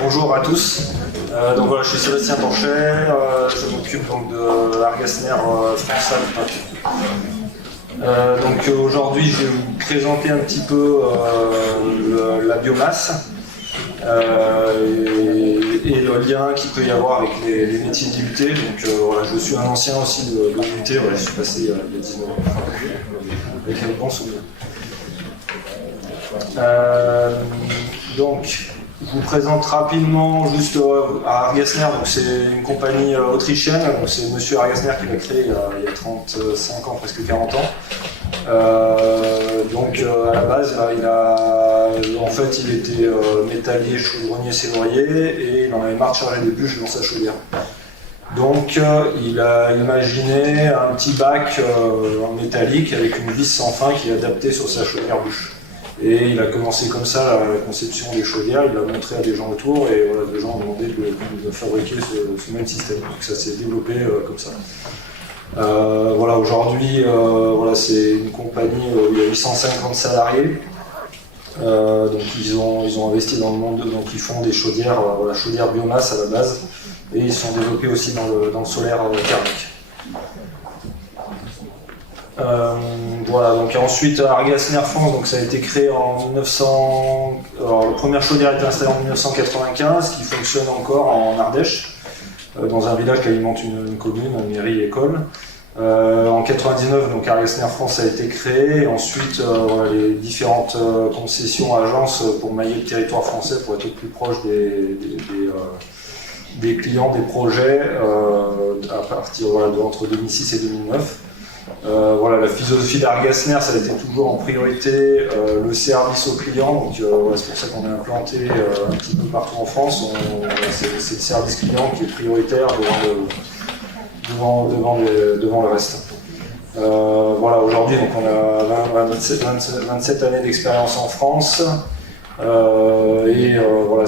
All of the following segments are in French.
Bonjour à tous, donc voilà, je suis Sébastien Torchet, je m'occupe donc de Argasner France Alpes. Donc aujourd'hui je vais vous présenter un petit peu la biomasse et le lien qu'il peut y avoir avec les métiers d'IUT. Donc voilà, je suis un ancien aussi de l'IUT, voilà, je suis passé il y a 19 ans avec un bon souvenir. Donc je vous présente rapidement juste Argasner, donc c'est une compagnie autrichienne, donc c'est monsieur Argasner qui l'a créé il y a 35 ans, presque 40 ans. Donc à la base, en fait il était métallier, chaudronnier, serrurier et il en avait marre de charger des bûches dans sa chaudière. Donc il a imaginé un petit bac en métallique avec une vis sans fin qui est adaptée sur sa chaudière bûche. Et il a commencé comme ça la conception des chaudières, il l'a montré à des gens autour et voilà, des gens ont demandé de fabriquer ce même système. Donc ça s'est développé comme ça. Voilà, aujourd'hui, voilà, c'est une compagnie où il y a 850 salariés. Donc ils ont investi dans le monde, donc ils font des chaudières, voilà, chaudières biomasse à la base, et ils sont développés aussi dans le solaire thermique. Voilà, donc ensuite Argasner France, donc ça a été créé en 1900. Alors la première chaudière a été installée en 1995, qui fonctionne encore en Ardèche, dans un village qui alimente une commune, une mairie, école. En 99, donc Argasner France a été créé. Et ensuite, voilà, les différentes concessions, agences pour mailler le territoire français pour être plus proche des clients, des projets, à partir entre 2006 et 2009. Voilà, la philosophie d'Argasner, ça a été toujours en priorité le service aux clients, donc voilà, c'est pour ça qu'on est implanté un petit peu partout en France. C'est le service client qui est prioritaire devant le reste. Voilà, aujourd'hui donc on a 27 années d'expérience en France. Voilà,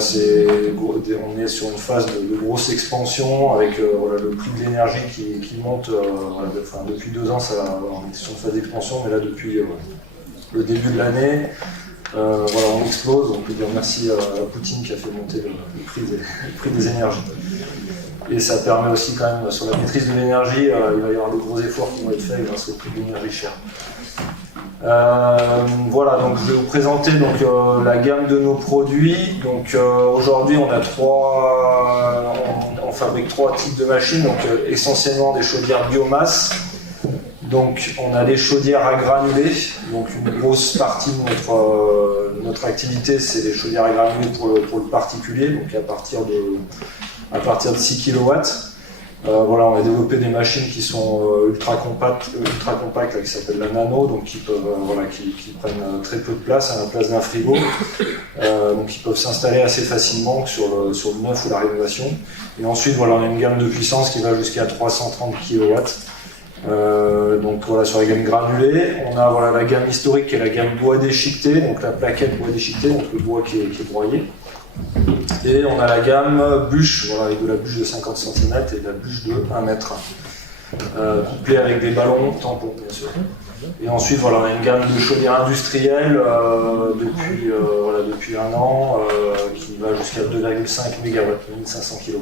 on est sur une phase de grosse expansion avec voilà, le prix de l'énergie qui monte. Voilà, depuis 2 ans, on est sur une phase d'expansion, mais là depuis le début de l'année, voilà, on explose. On peut dire merci à Poutine qui a fait monter le prix des énergies. Et ça permet aussi quand même, sur la maîtrise de l'énergie, il va y avoir des gros efforts qui vont être faits grâce au prix de l'énergie cher. Voilà, donc je vais vous présenter donc, la gamme de nos produits. Donc aujourd'hui on fabrique 3 types de machines, donc essentiellement des chaudières biomasse. Donc on a des chaudières à granulés, donc une grosse partie de notre activité c'est les chaudières à granulés pour le particulier, donc à partir de 6 kW. Voilà, on a développé des machines qui sont ultra compactes là, qui s'appellent la nano, donc qui prennent très peu de place à la place d'un frigo, donc qui peuvent s'installer assez facilement sur le neuf ou la rénovation. Et ensuite, voilà, on a une gamme de puissance qui va jusqu'à 330 kW. Donc voilà, sur la gamme granulée, on a voilà, la gamme historique qui est la gamme bois déchiqueté, donc la plaquette bois déchiqueté, donc le bois qui est broyé. Et on a la gamme bûche, voilà, avec de la bûche de 50 cm et de la bûche de 1 mètre, couplée avec des ballons tampons, bien sûr. Et ensuite, voilà, on a une gamme de chaudières industrielles depuis 1 an, qui va jusqu'à 2,5 MW, 1500 kW.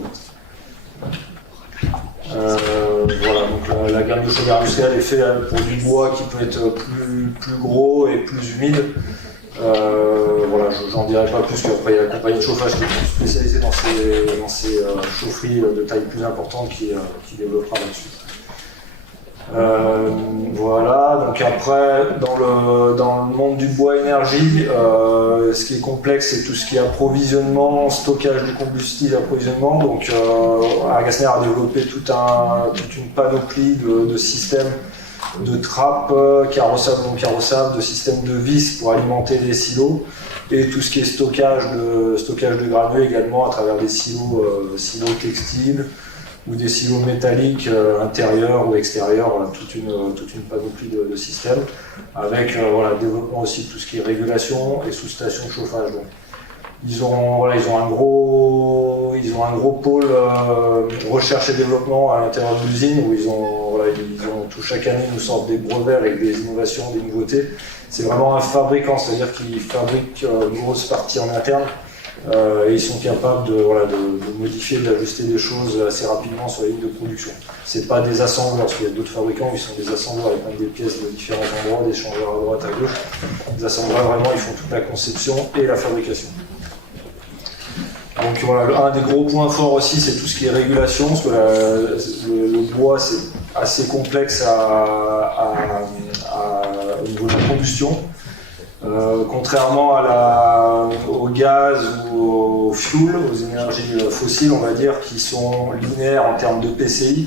Voilà, donc la gamme de chaudières industrielles est faite pour du bois qui peut être plus gros et plus humide. Voilà, j'en dirai pas plus qu'après il y a la compagnie de chauffage qui est spécialisée dans ces chaufferies de taille plus importante qui développera là-dessus. Voilà, donc après dans le monde du bois énergie, ce qui est complexe c'est tout ce qui est approvisionnement, stockage du combustible, approvisionnement. Donc Argasner a développé toute une panoplie de systèmes de trappes carrossables, non carrossables, de systèmes de vis pour alimenter les silos et tout ce qui est stockage de granulés également à travers des silos textiles ou des silos métalliques intérieurs ou extérieurs, voilà, toute une panoplie de systèmes avec voilà, développement aussi de tout ce qui est régulation et sous-station de chauffage. Donc, ils ont ils ont un gros pôle recherche et développement à l'intérieur de l'usine où ils ont chaque année nous sortent des brevets avec des innovations, des nouveautés. C'est vraiment un fabricant, c'est-à-dire qu'ils fabriquent une grosse partie en interne et ils sont capables de modifier, d'ajuster des choses assez rapidement sur la ligne de production. C'est pas des assembleurs, parce qu'il y a d'autres fabricants où ils sont des assembleurs avec même des pièces de différents endroits, des changeurs à droite, à gauche. Les assembleurs, vraiment, ils font toute la conception et la fabrication. Donc voilà, un des gros points forts aussi, c'est tout ce qui est régulation, parce que le bois, c'est assez complexe au niveau de la combustion. Contrairement au gaz ou au fuel, aux énergies fossiles, on va dire, qui sont linéaires en termes de PCI,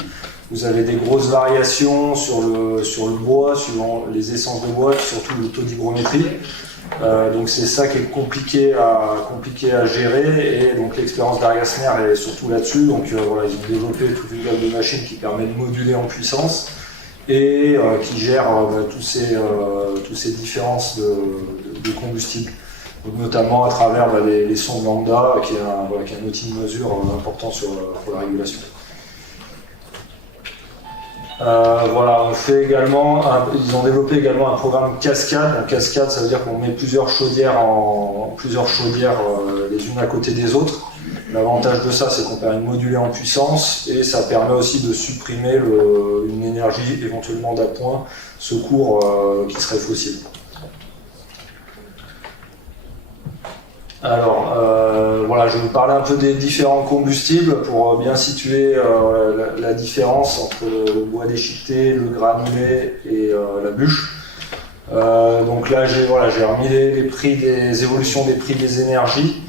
vous avez des grosses variations sur le bois, suivant les essences de bois, surtout le taux d'hygrométrie. Donc c'est ça qui est compliqué à gérer, et donc l'expérience d'Argasner est surtout là-dessus. Donc ils ont développé toute une gamme de machines qui permet de moduler en puissance et qui gèrent tous ces différences de combustible. Donc, notamment à travers les sondes lambda, qui est un outil de mesure important pour la régulation. Ils ont développé également un programme cascade. Donc, cascade, ça veut dire qu'on met plusieurs chaudières les unes à côté des autres. L'avantage de ça, c'est qu'on permet de moduler en puissance et ça permet aussi de supprimer une énergie éventuellement d'appoint, secours qui serait fossile. Alors, je vais vous parler un peu des différents combustibles pour bien situer la différence entre le bois déchiqueté, le granulé et la bûche. Donc là, j'ai remis les évolutions des prix des énergies.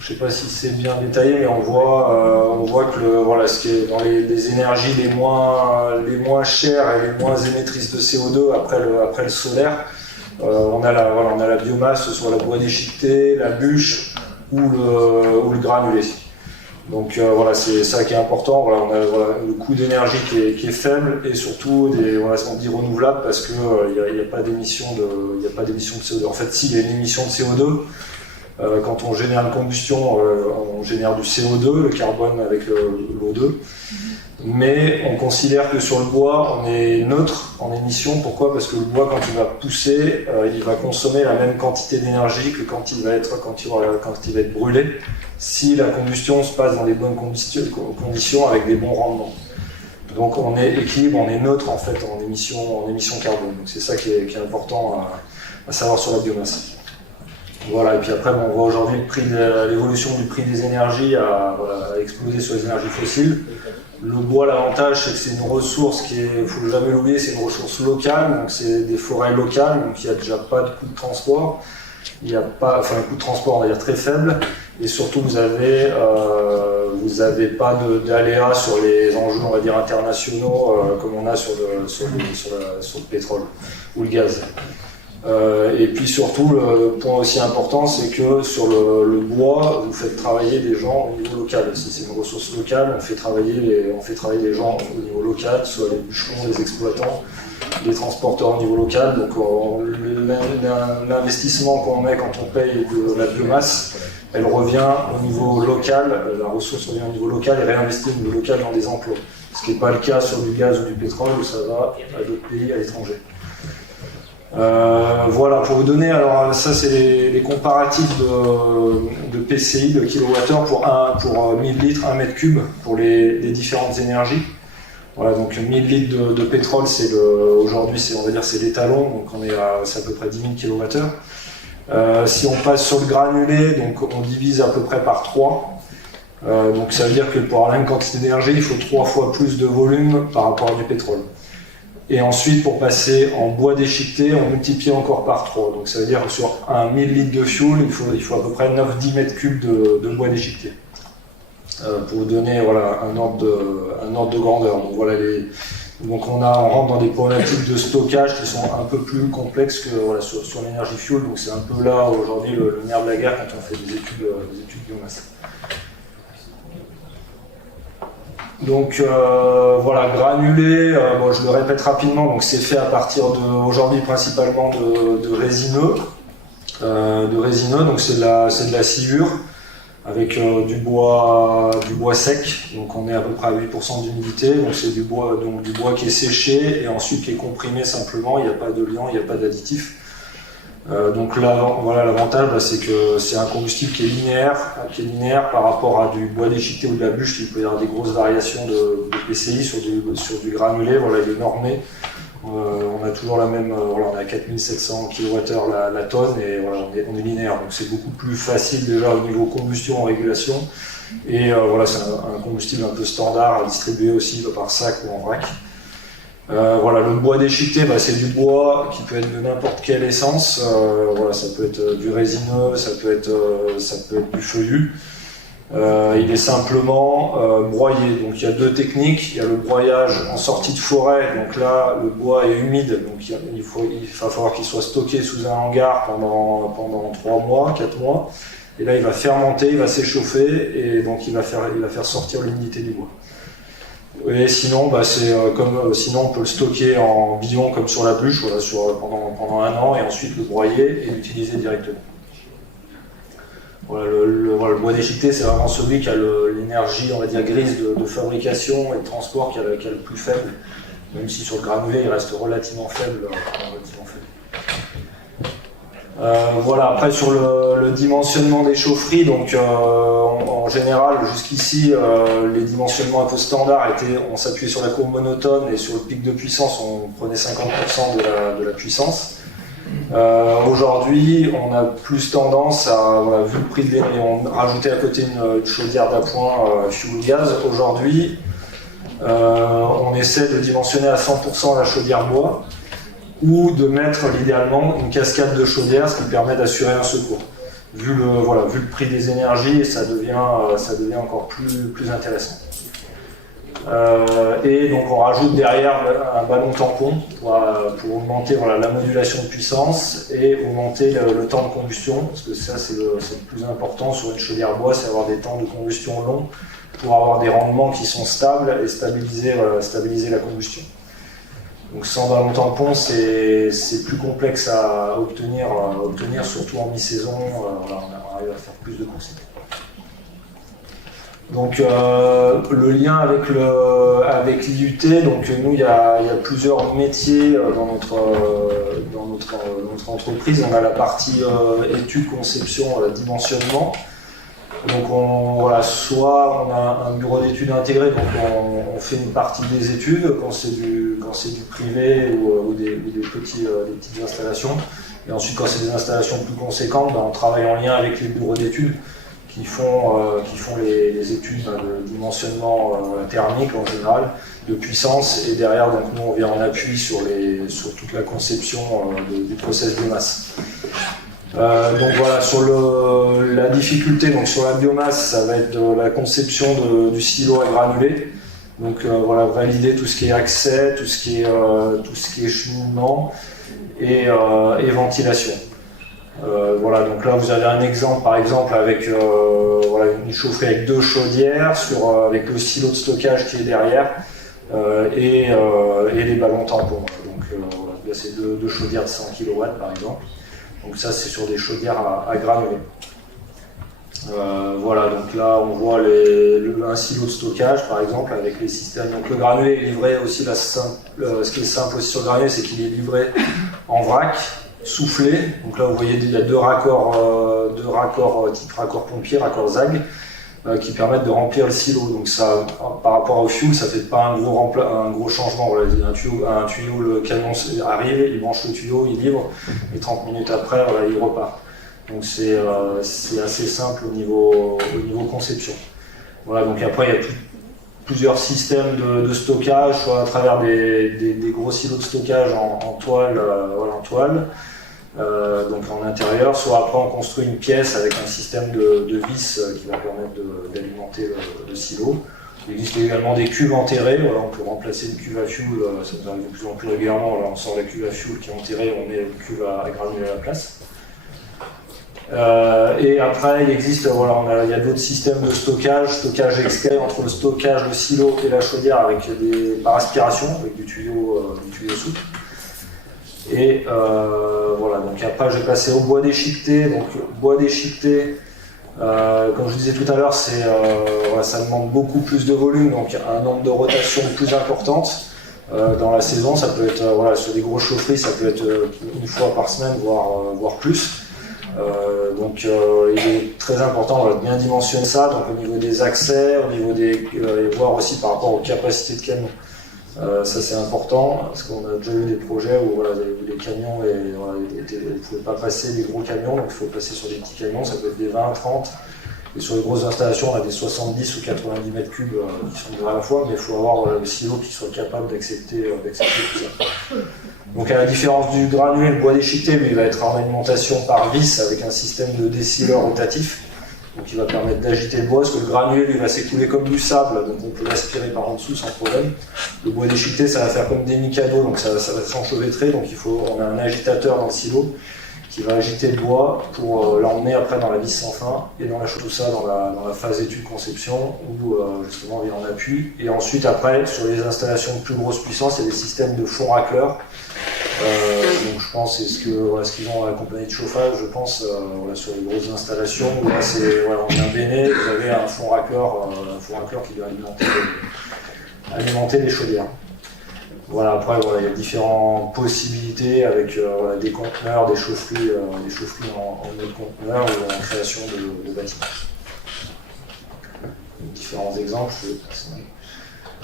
Je ne sais pas si c'est bien détaillé, mais on voit que ce qui est dans les énergies les moins chères et les moins émettrices de CO2 après le solaire, on a la biomasse, soit la bois déchiqueté, la bûche ou le granulé. Donc c'est ça qui est important. On a le coût d'énergie qui est faible et surtout on dit renouvelable parce qu'il n'y a pas d'émission de CO2. En fait, s'il y a une émission de CO2, quand on génère une combustion, on génère du CO2, le carbone avec l'O2. Mais on considère que sur le bois, on est neutre en émission. Pourquoi ? Parce que le bois, quand il va pousser, il va consommer la même quantité d'énergie que quand il va être brûlé, si la combustion se passe dans des bonnes conditions avec des bons rendements. Donc on est équilibre, on est neutre en fait en émission carbone. Donc c'est ça qui est important à savoir sur la biomasse. Voilà, et puis après, on voit aujourd'hui l'évolution du prix des énergies a explosé sur les énergies fossiles. Le bois, l'avantage, c'est que c'est une ressource il ne faut jamais l'oublier, c'est une ressource locale, donc c'est des forêts locales, donc il n'y a déjà pas de coût de transport. Un coût de transport, on va dire, très faible, et surtout, vous avez pas d'aléas sur les enjeux, on va dire, internationaux, comme on a sur le pétrole ou le gaz. Et puis surtout, le point aussi important, c'est que sur le bois, vous faites travailler des gens au niveau local. Si c'est une ressource locale, on fait travailler les gens au niveau local, soit les bûcherons, les exploitants, les transporteurs au niveau local. Donc l'investissement qu'on met quand on paye de la biomasse, elle revient au niveau local, la ressource revient au niveau local et réinvestit au niveau local dans des emplois. Ce qui n'est pas le cas sur du gaz ou du pétrole, où ça va à d'autres pays, à l'étranger. Pour vous donner, alors ça c'est les comparatifs de PCI, de kilowattheure pour 1000 litres, 1 mètre cube pour les différentes énergies. Voilà, donc 1000 litres de pétrole, aujourd'hui c'est l'étalon, donc c'est à peu près 10 000 kilowattheures. Si on passe sur le granulé, donc on divise à peu près par 3. Donc ça veut dire que pour avoir la même quantité d'énergie, il faut 3 fois plus de volume par rapport à du pétrole. Et ensuite, pour passer en bois déchiqueté, on multiplie encore par 3. Donc ça veut dire que sur 1000 litres de fuel, il faut à peu près 9-10 mètres cubes de bois déchiqueté. Pour vous donner un ordre de grandeur. Donc on rentre dans des problématiques de stockage qui sont un peu plus complexes que sur l'énergie fuel. Donc c'est un peu là aujourd'hui le nerf de la guerre quand on fait des études biomasse. Donc granulé, je le répète rapidement, donc c'est fait à partir aujourd'hui principalement de résineux. Donc c'est de la sciure. avec du bois sec, donc on est à peu près à 8% d'humidité, donc c'est du bois qui est séché et ensuite qui est comprimé simplement, il n'y a pas de liant, il n'y a pas d'additif. Donc là, voilà, l'avantage, c'est que c'est un combustible qui est linéaire par rapport à du bois déchiqueté ou de la bûche, il peut y avoir des grosses variations de PCI sur du granulé, voilà, il est normé. On a toujours la même, voilà, on a 4700 kWh la tonne et voilà, on est linéaire, donc c'est beaucoup plus facile déjà au niveau combustion en régulation. Et voilà, c'est un combustible un peu standard à distribuer aussi par sac ou en vrac. Voilà, le bois déchiqueté, c'est du bois qui peut être de n'importe quelle essence. Voilà, ça peut être du résineux, ça peut être du feuillu. Il est simplement broyé. Donc il y a deux techniques. Il y a le broyage en sortie de forêt. Donc là, le bois est humide. Donc il va falloir qu'il soit stocké sous un hangar pendant 3 mois, 4 mois. Et là, il va fermenter, il va s'échauffer et donc il va faire sortir l'humidité du bois. Et sinon, sinon on peut le stocker en billon comme sur la bûche, voilà, pendant 1 an et ensuite le broyer et l'utiliser directement. Voilà, le bois déchiqueté, c'est vraiment celui qui a l'énergie, on va dire, grise de fabrication et de transport qui a le plus faible, même si sur le granulé il reste relativement faible. Voilà, après sur le dimensionnement des chaufferies, donc en général jusqu'ici les dimensionnements un peu standards on s'appuyait sur la courbe monotone et sur le pic de puissance on prenait 50% de la puissance. Aujourd'hui on a plus tendance à, voilà, vu le prix de l'énergie, on rajoutait à côté une chaudière d'appoint fuel gaz. Aujourd'hui on essaie de dimensionner à 100% la chaudière bois, ou de mettre idéalement une cascade de chaudière, ce qui permet d'assurer un secours. Vu le prix des énergies, ça devient encore plus intéressant. Et donc on rajoute derrière un ballon tampon pour augmenter, voilà, la modulation de puissance et augmenter le temps de combustion, parce que ça c'est le plus important sur une chaudière bois, c'est avoir des temps de combustion longs pour avoir des rendements qui sont stables et stabiliser la combustion. Donc sans ballon tampon, c'est plus complexe à obtenir, surtout en mi-saison. Voilà, on arrive à faire plus de courses. Donc le lien avec l'IUT, donc nous il y a plusieurs métiers dans notre entreprise. On a la partie études, conception, dimensionnement. Donc soit on a un bureau d'études intégré, donc on fait une partie des études quand c'est du privé ou des petites installations. Et ensuite quand c'est des installations plus conséquentes, on travaille en lien avec les bureaux d'études qui font les études de dimensionnement thermique en général, de puissance, et derrière donc nous on vient en appui sur toute la conception du process biomasse. Donc voilà, sur la difficulté, donc sur la biomasse, ça va être la conception du silo à granulés. Donc voilà, valider tout ce qui est accès, tout ce qui est cheminement et ventilation. Voilà, donc là vous avez un exemple, par exemple avec voilà, une chaufferie avec 2 chaudières avec le silo de stockage qui est derrière et les ballons tampons. Donc voilà, là c'est 2 chaudières de 100 kW par exemple. Donc ça c'est sur des chaudières à granulés. Voilà, donc là on voit un silo de stockage par exemple avec les systèmes. Donc le granulé est livré aussi, ce qui est simple aussi sur le granulé, c'est qu'il est livré en vrac, soufflé. Donc là vous voyez il y a 2 raccords type raccord pompier, raccord ZAG, qui permettent de remplir le silo. Donc ça, par rapport au fuel, ça fait pas un gros changement. Voilà, il y a un tuyau, le camion arrive, il branche le tuyau, il livre, et 30 minutes après, voilà, il repart. Donc c'est assez simple au niveau conception. Voilà, donc après il y a plusieurs systèmes de stockage, soit à travers des gros silos de stockage en toile, donc en intérieur, soit après on construit une pièce avec un système de vis qui va permettre d'alimenter le silo. Il existe également des cuves enterrées, voilà, on peut remplacer une cuve à fuel, ça nous arrive de plus en plus régulièrement, voilà, on sort la cuve à fuel qui est enterrée, on met une cuve à granulés à la place. Et après il existe, il y a d'autres systèmes de stockage extrait entre le stockage, le silo et la chaudière par aspiration, avec du tuyau souple. Et voilà, donc après je vais passer au bois déchiqueté. Donc bois déchiqueté, Comme je disais tout à l'heure, ça demande beaucoup plus de volume, donc un nombre de rotations plus importantes dans la saison. Ça peut être sur des grosses chaufferies, ça peut être une fois par semaine, voire plus. Donc il est très important de bien dimensionner ça, donc au niveau des accès, au niveau et voir aussi par rapport aux capacités de camions. Ça c'est important parce qu'on a déjà eu des projets où les camions ne pouvaient pas passer des gros camions, donc il faut passer sur des petits camions, ça peut être des 20, 30. Et sur les grosses installations, on a des 70 ou 90 mètres cubes qui sont ouverts à la fois, mais il faut avoir le silo qui soit capable d'accepter tout ça. Donc à la différence du granulé, le bois déchiqueté, lui, il va être en alimentation par vis avec un système de décileur rotatif. Donc il va permettre d'agiter le bois, parce que le granulé lui va s'écouler comme du sable, donc on peut l'aspirer par en dessous sans problème. Le bois déchiqueté, ça va faire comme des micados, donc ça va s'enchevêtrer, donc on a un agitateur dans le silo qui va agiter le bois pour l'emmener après dans la vis sans fin et dans tout ça dans la phase étude-conception où justement il y a en appui. Et ensuite après, sur les installations de plus grosse puissance, il y a des systèmes de fond racleurs. Donc je pense c'est ce qu'ils ont à la compagnie de chauffage, je pense sur les grosses installations où là on a un béné, vous avez un fond racleur qui doit alimenter les chaudières. Après il y a différentes possibilités avec des conteneurs, des chaufferies en mode conteneur ou en création de bâtiments. Différents exemples.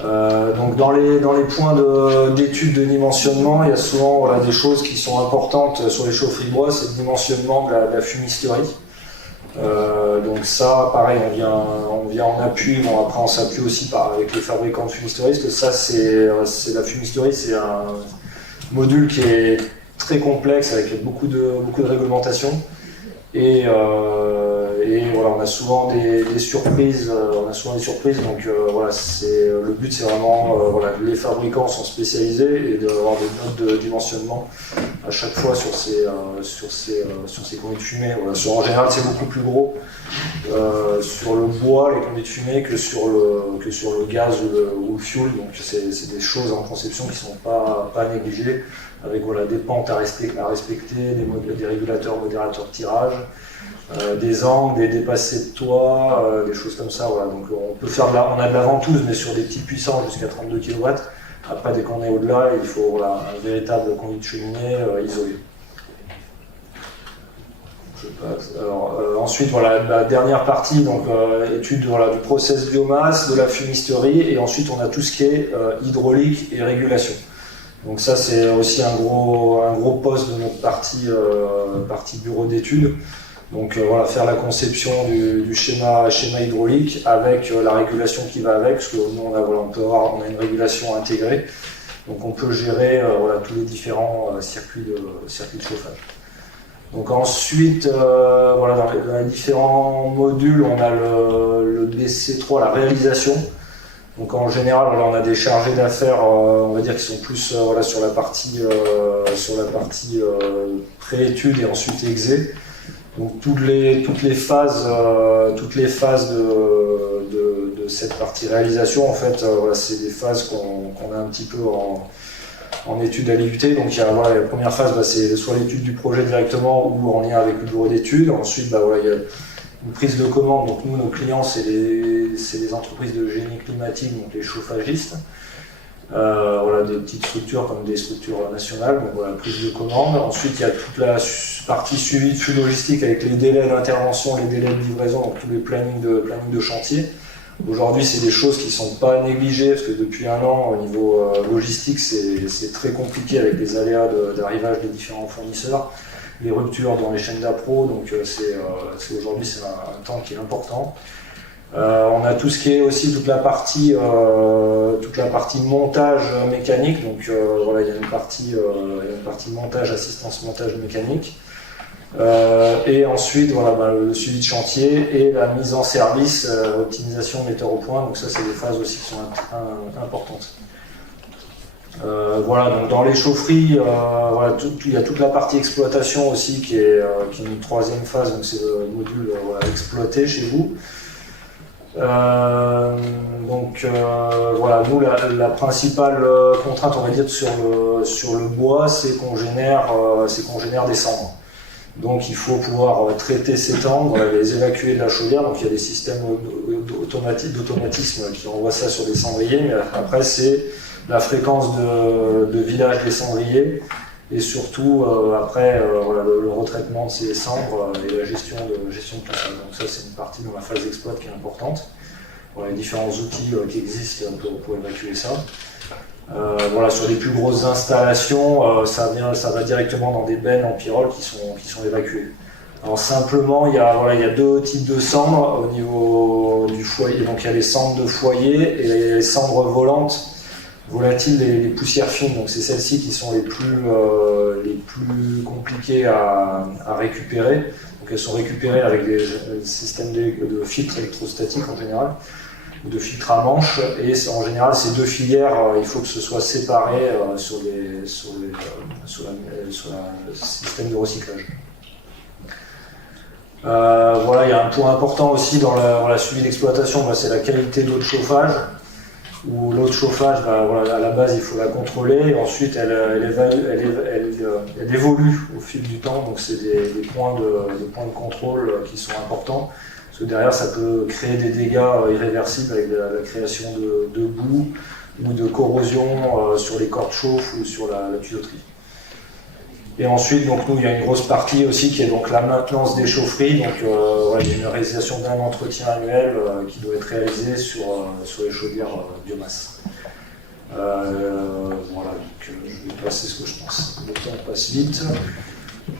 Donc dans les points d'étude de dimensionnement, il y a souvent des choses qui sont importantes sur les chaufferies de bois, c'est le dimensionnement de la fumisterie. Donc ça, pareil, on vient en appui, après on s'appuie aussi avec les fabricants de fumisterie, parce que ça, c'est la fumisterie, c'est un module qui est très complexe avec beaucoup de réglementations. Et on a souvent des surprises. Donc le but c'est vraiment les fabricants sont spécialisés et d'avoir des notes de dimensionnement à chaque fois sur ces conduits de fumée. En général c'est beaucoup plus gros sur le bois les conduits de fumée que sur le gaz ou le fuel. Donc c'est des choses en conception qui sont pas négligées, avec des pentes à respecter, des régulateurs modérateurs de tirage, des angles, des dépassés de toit, des choses comme ça. Donc on a de la ventouse, mais sur des petites puissances jusqu'à 32 kW. Après, dès qu'on est au-delà, il faut un véritable conduit de cheminée isolé. Ensuite, la dernière partie, donc étude du process biomasse, de la fumisterie, et ensuite on a tout ce qui est hydraulique et régulation. Donc ça c'est aussi un gros poste de notre partie bureau d'études. Donc faire la conception du schéma hydraulique avec la régulation qui va avec, parce que nous on a une régulation intégrée, donc on peut gérer tous les différents circuits de chauffage. Donc ensuite, dans les différents modules, on a le BC3, la réalisation. Donc en général, on a des chargés d'affaires, on va dire, qui sont plus sur la partie pré-étude et ensuite exé. Donc toutes les phases de cette partie réalisation, en fait, c'est des phases qu'on a un petit peu en étude à l'IUT. Donc la première phase, c'est soit l'étude du projet directement ou en lien avec le bureau d'études. Ensuite, il y a une prise de commande. Donc nous, nos clients, c'est les entreprises de génie climatique, donc les chauffagistes. Des petites structures comme des structures nationales, donc prise de commande. Ensuite, il y a toute la partie suivi de flux logistique avec les délais d'intervention, les délais de livraison, donc tous les plannings de chantier. Aujourd'hui, c'est des choses qui ne sont pas négligées, parce que depuis un an, au niveau logistique, c'est très compliqué avec les aléas d'arrivage des différents fournisseurs, les ruptures dans les chaînes d'appro, donc aujourd'hui, c'est un temps qui est important. On a tout ce qui est aussi toute la partie montage mécanique, donc il y a une partie montage, assistance montage mécanique, et ensuite le suivi de chantier et la mise en service, optimisation, metteur au point. Donc ça c'est des phases aussi qui sont importantes. Donc dans les chaufferies, il y a toute la partie exploitation aussi qui est une troisième phase, donc c'est le module exploité chez vous. Nous la principale contrainte, on va dire, sur le bois, c'est qu'on génère des cendres. Donc il faut pouvoir traiter ces tendres, les évacuer de la chaudière. Donc il y a des systèmes d'automatisme qui envoient ça sur des cendriers, mais après c'est la fréquence de vidage des cendriers et surtout après voilà, le retraitement de ces cendres et la gestion de tout ça. Donc ça c'est une partie dans la phase d'exploit qui est importante. Voilà, les différents outils qui existent pour évacuer ça. Voilà, sur les plus grosses installations, ça va directement dans des bennes en pyrrole qui sont évacuées. Alors simplement, il y a deux types de cendres au niveau du foyer. Donc il y a les cendres de foyer et les cendres volatiles, les poussières fines. Donc c'est celles-ci qui sont les plus compliquées à récupérer. Donc elles sont récupérées avec des systèmes de filtres électrostatiques en général, ou de filtres à manche, et en général ces deux filières, il faut que ce soit séparé sur le système de recyclage. Voilà, il y a un point important aussi dans la suivi d'exploitation, c'est la qualité de l'eau de chauffage, où l'eau de chauffage, voilà, à la base il faut la contrôler, et ensuite elle évolue au fil du temps, donc c'est des points de contrôle qui sont importants. Parce que derrière, ça peut créer des dégâts irréversibles avec la création de boue ou de corrosion sur les cordes chauffe ou sur la tuyauterie. Et ensuite, donc, nous, il y a une grosse partie aussi qui est donc la maintenance des chaufferies. Donc, il y a une réalisation d'un entretien annuel qui doit être réalisé sur les chaudières biomasse. Voilà, donc je vais passer ce que je pense. Le temps passe vite.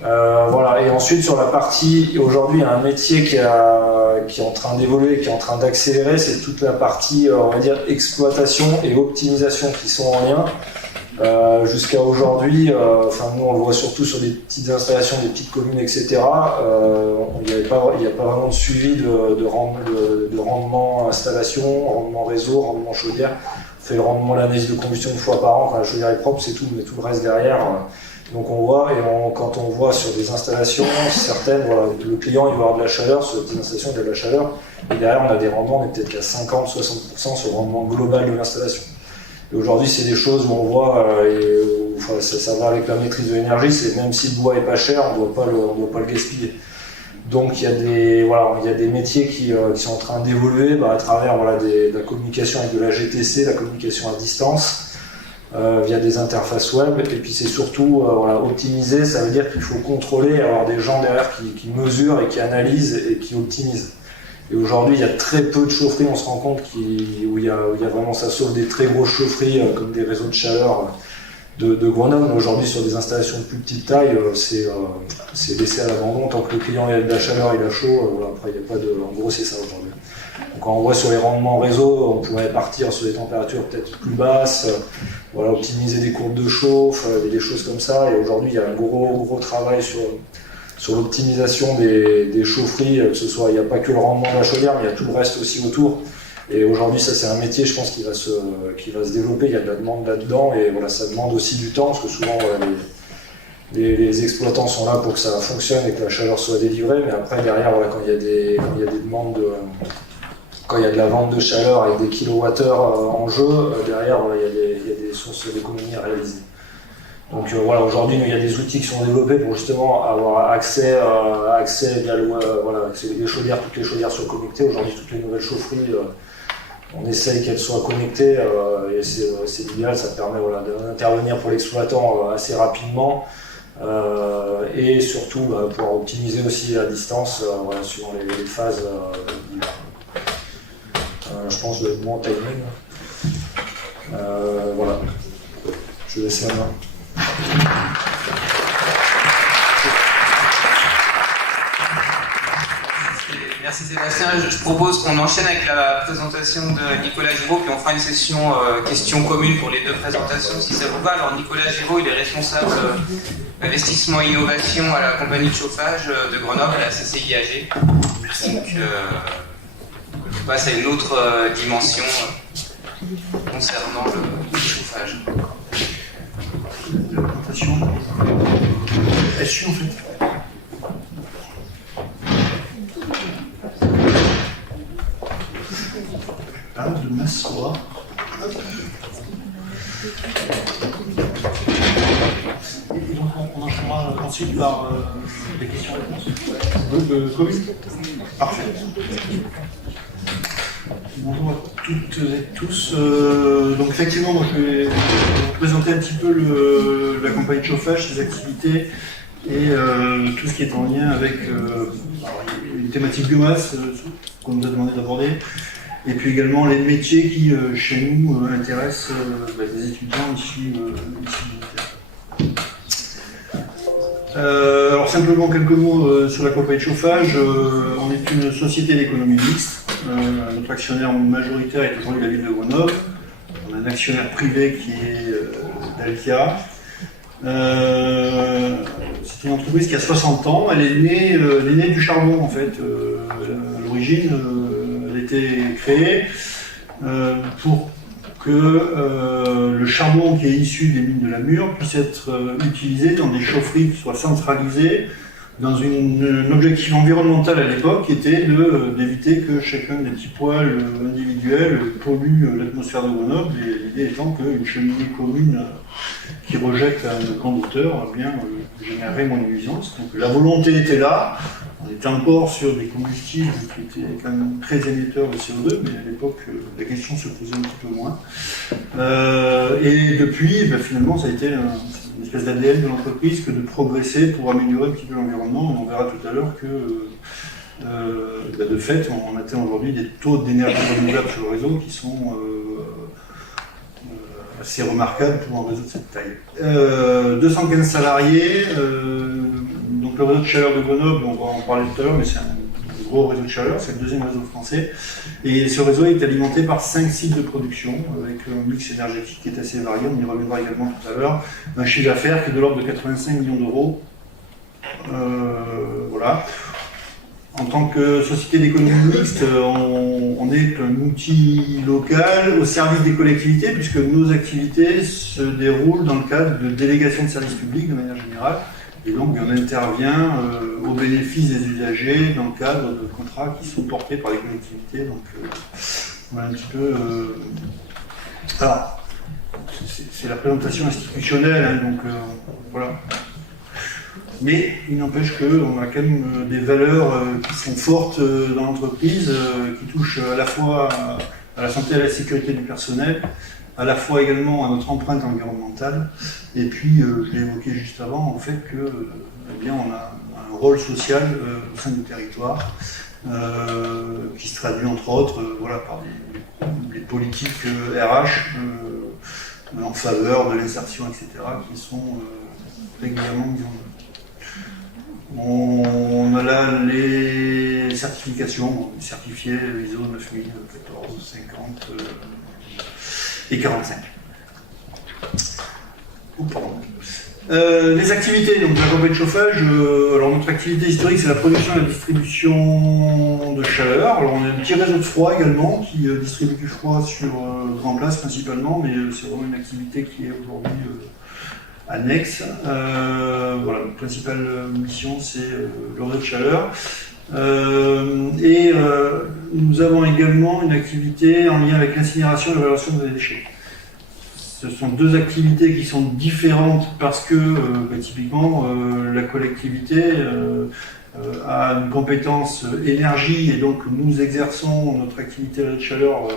Voilà, et ensuite sur la partie, aujourd'hui il y a un métier qui est en train d'évoluer, qui est en train d'accélérer, c'est toute la partie, on va dire, exploitation et optimisation qui sont en lien. Jusqu'à aujourd'hui, nous on le voit surtout sur des petites installations, des petites communes, etc. Il n'y a pas vraiment de suivi de rendement installation, rendement réseau, rendement chaudière. On fait le rendement de l'analyse de combustion une fois par an, quand la chaudière est propre, c'est tout, mais tout le reste derrière. Donc on voit, quand on voit sur des installations, certaines, voilà, le client il va avoir de la chaleur, sur des installations il y a de la chaleur, et derrière on a des rendements, on est peut-être qu'à 50-60% sur le rendement global de l'installation. Et aujourd'hui c'est des choses où on voit, ça va avec la maîtrise de l'énergie, c'est même si le bois est pas cher, on ne doit pas le gaspiller. Donc il y a des métiers qui sont en train d'évoluer à travers de la communication avec de la GTC, la communication à distance, via des interfaces web, et puis c'est surtout optimiser, ça veut dire qu'il faut contrôler, avoir des gens derrière qui mesurent et qui analysent et qui optimisent. Et aujourd'hui il y a très peu de chaufferies, on se rend compte où il y a vraiment ça, sauf des très grosses chaufferies comme des réseaux de chaleur de Grenoble, mais aujourd'hui sur des installations de plus petite taille, c'est laissé à l'abandon, tant que le client a de la chaleur, il a chaud, après il n'y a pas de... En gros c'est ça aujourd'hui. Donc quand on voit sur les rendements réseau, on pourrait partir sur des températures peut-être plus basses, optimiser des courbes de chauffe, des choses comme ça. Et aujourd'hui, il y a un gros travail sur l'optimisation des chaufferies, que ce soit, il n'y a pas que le rendement de la chaudière, mais il y a tout le reste aussi autour. Et aujourd'hui, ça c'est un métier, je pense, qui va se développer. Il y a de la demande là-dedans, et voilà, ça demande aussi du temps, parce que souvent les exploitants sont là pour que ça fonctionne et que la chaleur soit délivrée. Mais après, derrière, quand il y a des demandes quand il y a de la vente de chaleur avec des kilowattheures en jeu, derrière, il y a des sources d'économie à réaliser. Donc aujourd'hui, il y a des outils qui sont développés pour justement avoir accès via les chaudières, toutes les chaudières soient connectées. Aujourd'hui, toutes les nouvelles chaufferies, on essaye qu'elles soient connectées, et c'est idéal, ça permet d'intervenir pour l'exploitant assez rapidement, et surtout pouvoir optimiser aussi à distance suivant les phases. Je pense que je vais être moins en timing. Voilà. Je vais laisser la main. Merci Sébastien. Je propose qu'on enchaîne avec la présentation de Nicolas Giraud, puis on fera une session questions communes pour les deux présentations, si ça vous va. Alors Nicolas Giraud, il est responsable d'investissement et innovation à la compagnie de chauffage de Grenoble, à la CCIAG. Donc, on passe à une autre dimension concernant le chauffage. La présentation elle suit en fait. De m'asseoir. Et Et donc on enchaînera ensuite par des questions-réponses. Communes. Parfait. Bonjour à toutes et tous. Donc effectivement, moi, je vais vous présenter un petit peu la compagnie de chauffage, ses activités et tout ce qui est en lien avec une thématique biomasse qu'on nous a demandé d'aborder. Et puis également les métiers qui, chez nous, intéressent les étudiants issus de alors simplement quelques mots sur la compagnie de chauffage. On est une société d'économie mixte. Notre actionnaire majoritaire est aujourd'hui la ville de Grenoble. On a un actionnaire privé qui est Dalkia. C'est une entreprise qui a 60 ans. Elle est née du charbon en fait. À l'origine, elle a été créée pour que le charbon qui est issu des mines de la Mure puisse être utilisé dans des chaufferies qui soient centralisées dans un objectif environnemental à l'époque qui était d'éviter que chacun des petits poêles individuels pollue l'atmosphère de Grenoble, et l'idée étant qu'une cheminée commune qui rejette un conducteur générerait moins de nuisances. Donc la volonté était là. On était encore sur des combustibles qui étaient quand même très émetteurs de CO2, mais à l'époque, la question se posait un petit peu moins. Et depuis, finalement, ça a été une espèce d'ADN de l'entreprise que de progresser pour améliorer un petit peu l'environnement. Et on verra tout à l'heure que, de fait, on atteint aujourd'hui des taux d'énergie renouvelable sur le réseau qui sont assez remarquables pour un réseau de cette taille. 215 salariés. Donc le réseau de chaleur de Grenoble, on va en parler tout à l'heure, mais c'est un gros réseau de chaleur, c'est le deuxième réseau français. Et ce réseau est alimenté par 5 sites de production, avec un mix énergétique qui est assez varié, on y reviendra également tout à l'heure. Un chiffre d'affaires qui est de l'ordre de 85 millions d'euros. Voilà. En tant que société d'économie mixte, on est un outil local au service des collectivités, puisque nos activités se déroulent dans le cadre de délégations de services publics de manière générale. Et donc on intervient au bénéfice des usagers dans le cadre de contrats qui sont portés par les collectivités. Donc voilà un petit peu. Alors, c'est la présentation institutionnelle, hein, donc voilà. Mais il n'empêche qu'on a quand même des valeurs qui sont fortes dans l'entreprise, qui touchent à la fois à la santé et à la sécurité du personnel, à la fois également à notre empreinte environnementale, et puis je l'ai évoqué juste avant, en fait que on a un rôle social au sein du territoire, qui se traduit entre autres par les politiques RH en faveur de l'insertion, etc., qui sont régulièrement mises en œuvre. On a là les certifications, certifiées ISO 9000, 14, 50 et 45. Les activités donc, de la compagnie de chauffage, alors notre activité historique c'est la production et la distribution de chaleur. Alors on a un petit réseau de froid également qui distribue du froid sur Grand Place principalement, mais c'est vraiment une activité qui est aujourd'hui annexe. Voilà, notre principale mission c'est le réseau de chaleur. Nous avons également une activité en lien avec l'incinération et la valorisation des déchets. Ce sont deux activités qui sont différentes parce que, typiquement, la collectivité a une compétence énergie et donc nous exerçons notre activité de chaleur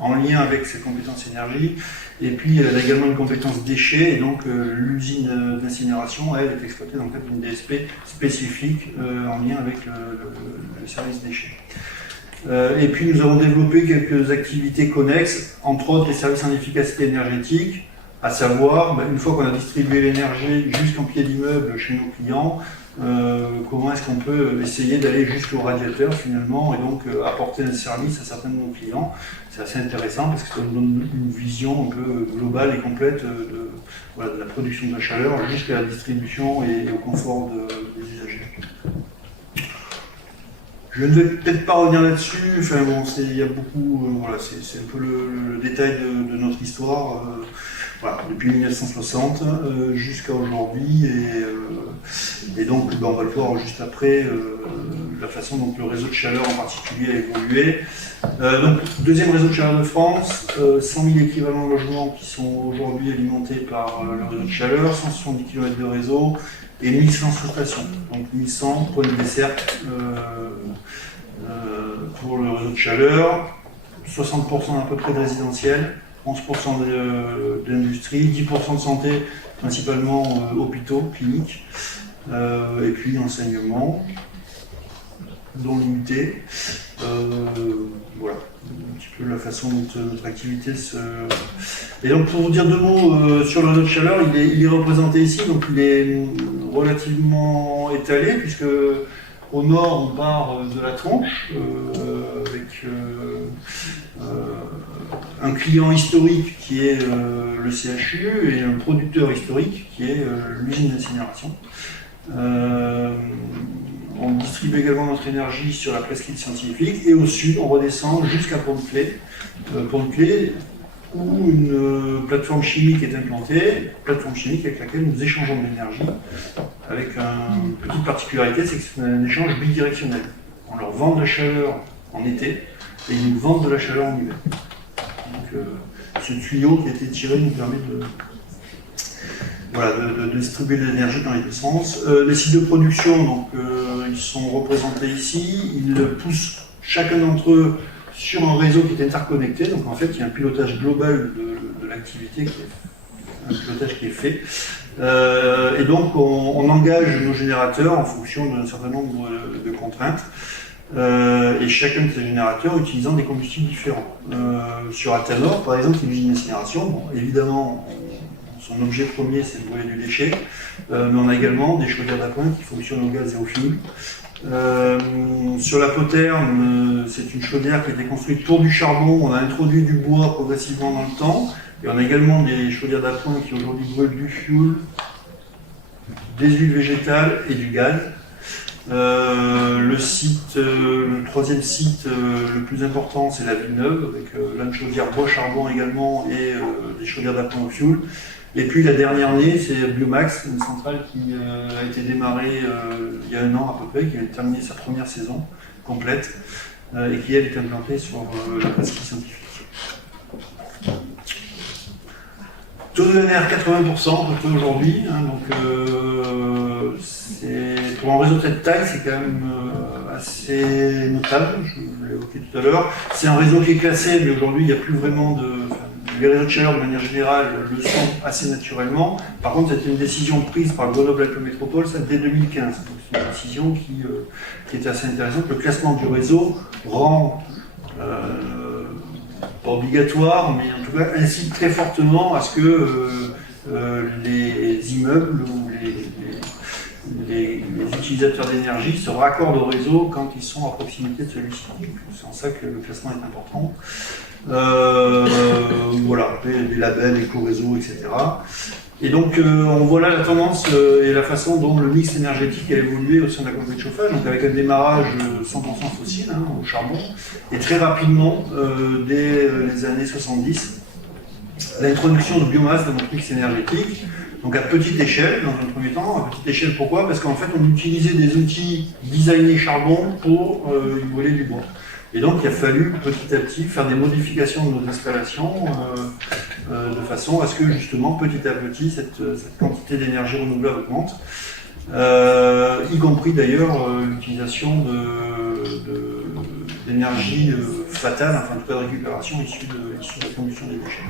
en lien avec cette compétence énergie. Et puis elle a également une compétence déchets et donc l'usine d'incinération, elle, est exploitée dans le cadre d'une DSP spécifique en lien avec le service déchets. Et puis nous avons développé quelques activités connexes, entre autres les services en efficacité énergétique, à savoir, une fois qu'on a distribué l'énergie jusqu'en pied d'immeuble chez nos clients, comment est-ce qu'on peut essayer d'aller jusqu'au radiateur finalement et donc apporter un service à certains de nos clients. C'est assez intéressant parce que ça nous donne une vision un peu globale et complète de la production de la chaleur jusqu'à la distribution et au confort des usagers. Je ne vais peut-être pas revenir là-dessus, enfin bon, il y a beaucoup, voilà, c'est un peu le détail de notre histoire, voilà, depuis 1960 jusqu'à aujourd'hui, et donc on va le voir juste après, la façon dont le réseau de chaleur en particulier a évolué. Donc, deuxième réseau de chaleur de France, 100 000 équivalents logements qui sont aujourd'hui alimentés par le réseau de chaleur, 170 km de réseau, et 1100 sous-stations, donc 1100 points de desserte pour le réseau de chaleur, 60% à peu près de résidentiel, 11% d'industrie, 10% de santé, principalement hôpitaux, cliniques, et puis enseignement, dont limité. Voilà, un petit peu la façon dont notre activité se... Et donc pour vous dire deux mots sur le réseau de chaleur, il est représenté ici, donc il est relativement étalé, puisque au nord on part de la Tranche, avec un client historique qui est le CHU et un producteur historique qui est l'usine d'incinération. On distribue également notre énergie sur la presqu'île scientifique, et au sud on redescend jusqu'à Pont-de-Claix, où une plateforme chimique est implantée, plateforme chimique avec laquelle nous échangeons de l'énergie, avec une petite particularité, c'est que c'est un échange bidirectionnel. On leur vend de la chaleur en été et ils nous vendent de la chaleur en hiver. Donc ce tuyau qui a été tiré nous permet de distribuer de l'énergie dans les deux sens. Les sites de production, donc, ils sont représentés ici. Ils poussent chacun d'entre eux sur un réseau qui est interconnecté. Donc en fait, il y a un pilotage global de l'activité, un pilotage qui est fait. Et donc on engage nos générateurs en fonction d'un certain nombre de contraintes. Et chacun de ces générateurs utilisant des combustibles différents. Sur Altanor, par exemple, c'est une usine d'incinération. Bon, évidemment, son objet premier, c'est de brûler du déchet, mais on a également des chaudières d'appoint qui fonctionnent au gaz et au fioul. Sur la poterne, c'est une chaudière qui a été construite pour du charbon. On a introduit du bois progressivement dans le temps, et on a également des chaudières d'appoint qui aujourd'hui brûlent du fioul, des huiles végétales et du gaz. Le troisième site le plus important, c'est la Villeneuve, avec là une chaudière bois-charbon également et des chaudières d'appoint au fioul. Et puis la dernière née, c'est Biomax, une centrale qui a été démarrée il y a un an à peu près, qui a terminé sa première saison complète et qui elle est implantée sur la presqu'île scientifique. Taux de NR 80% à peu près aujourd'hui, hein, donc pour un réseau de cette taille, c'est quand même assez notable, je l'ai évoqué tout à l'heure. C'est un réseau qui est classé, mais aujourd'hui il n'y a plus vraiment les réseaux de chaleur de manière générale le sont assez naturellement. Par contre, c'était une décision prise par Grenoble-Alpes Métropole, ça dès 2015. Donc c'est une décision qui était assez intéressante. Le classement du réseau rend pas obligatoire, mais en tout cas incite très fortement à ce que les immeubles ou les utilisateurs d'énergie se raccordent au réseau quand ils sont à proximité de celui-ci. C'est en ça que le classement est important. Voilà, des labels, éco-réseau, etc. Et donc on voit là la tendance et la façon dont le mix énergétique a évolué au sein de la compagnie de chauffage, donc avec un démarrage 100% fossile, hein, au charbon, et très rapidement, dès les années 70, l'introduction de biomasse dans notre mix énergétique, donc à petite échelle, dans un premier temps. À petite échelle, pourquoi? Parce qu'en fait on utilisait des outils designés charbon pour y brûler du bois. Et donc il a fallu petit à petit faire des modifications de nos installations de façon à ce que justement petit à petit cette quantité d'énergie renouvelable augmente, y compris d'ailleurs l'utilisation d'énergie fatale, enfin en tout cas de récupération issue de la combustion des déchets.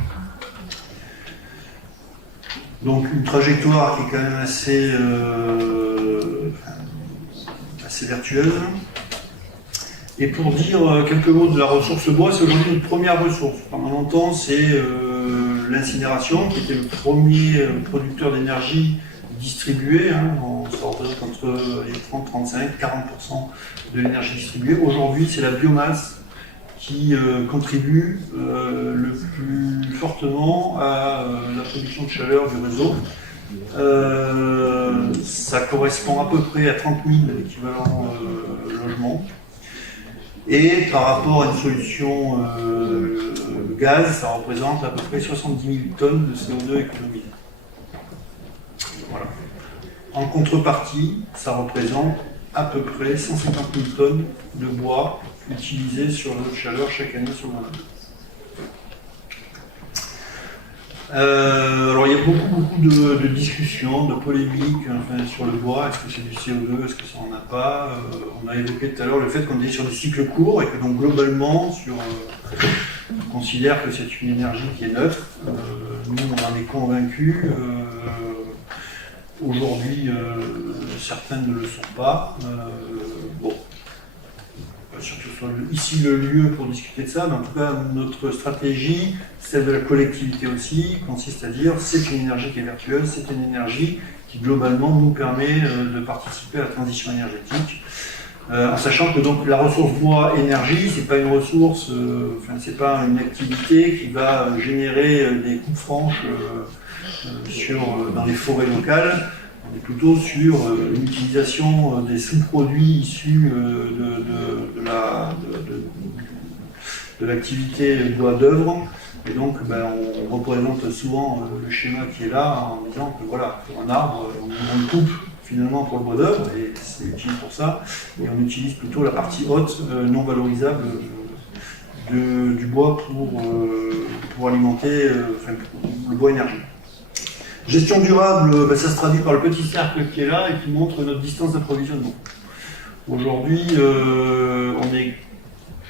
Donc une trajectoire qui est quand même assez vertueuse. Et pour dire quelques mots de la ressource bois, c'est aujourd'hui notre première ressource. Pendant longtemps, c'est l'incinération, qui était le premier producteur d'énergie distribuée. Hein, on sortait entre 30, 35, 40% de l'énergie distribuée. Aujourd'hui, c'est la biomasse qui contribue le plus fortement à la production de chaleur du réseau. Ça correspond à peu près à 30 000 équivalents logements. Et par rapport à une solution gaz, ça représente à peu près 70 000 tonnes de CO2 économisées. Voilà. En contrepartie, ça représente à peu près 150 000 tonnes de bois utilisés sur notre chaleur chaque année sur le monde. Alors il y a beaucoup de discussions, de polémiques sur le bois. Est-ce que c'est du CO2, est-ce que ça n'en a pas? On a évoqué tout à l'heure le fait qu'on est sur des cycles courts et que donc globalement, on considère que c'est une énergie qui est neutre. Nous, on en est convaincus. Aujourd'hui, certains ne le sont pas. Bon. Pas sûr que ce soit ici le lieu pour discuter de ça, mais en tout cas, notre stratégie, celle de la collectivité aussi, consiste à dire c'est une énergie qui est vertueuse, c'est une énergie qui globalement nous permet de participer à la transition énergétique. En sachant que donc la ressource bois énergie, c'est pas une ressource, c'est pas une activité qui va générer des coupes franches dans les forêts locales. On est plutôt sur l'utilisation des sous-produits issus de l'activité bois d'œuvre. Et donc, on représente souvent le schéma qui est là en disant que voilà, pour un arbre, on le coupe finalement pour le bois d'œuvre, et c'est utile pour ça, et on utilise plutôt la partie haute, non valorisable du bois pour alimenter le bois énergie. Gestion durable, ça se traduit par le petit cercle qui est là et qui montre notre distance d'approvisionnement. Aujourd'hui, on est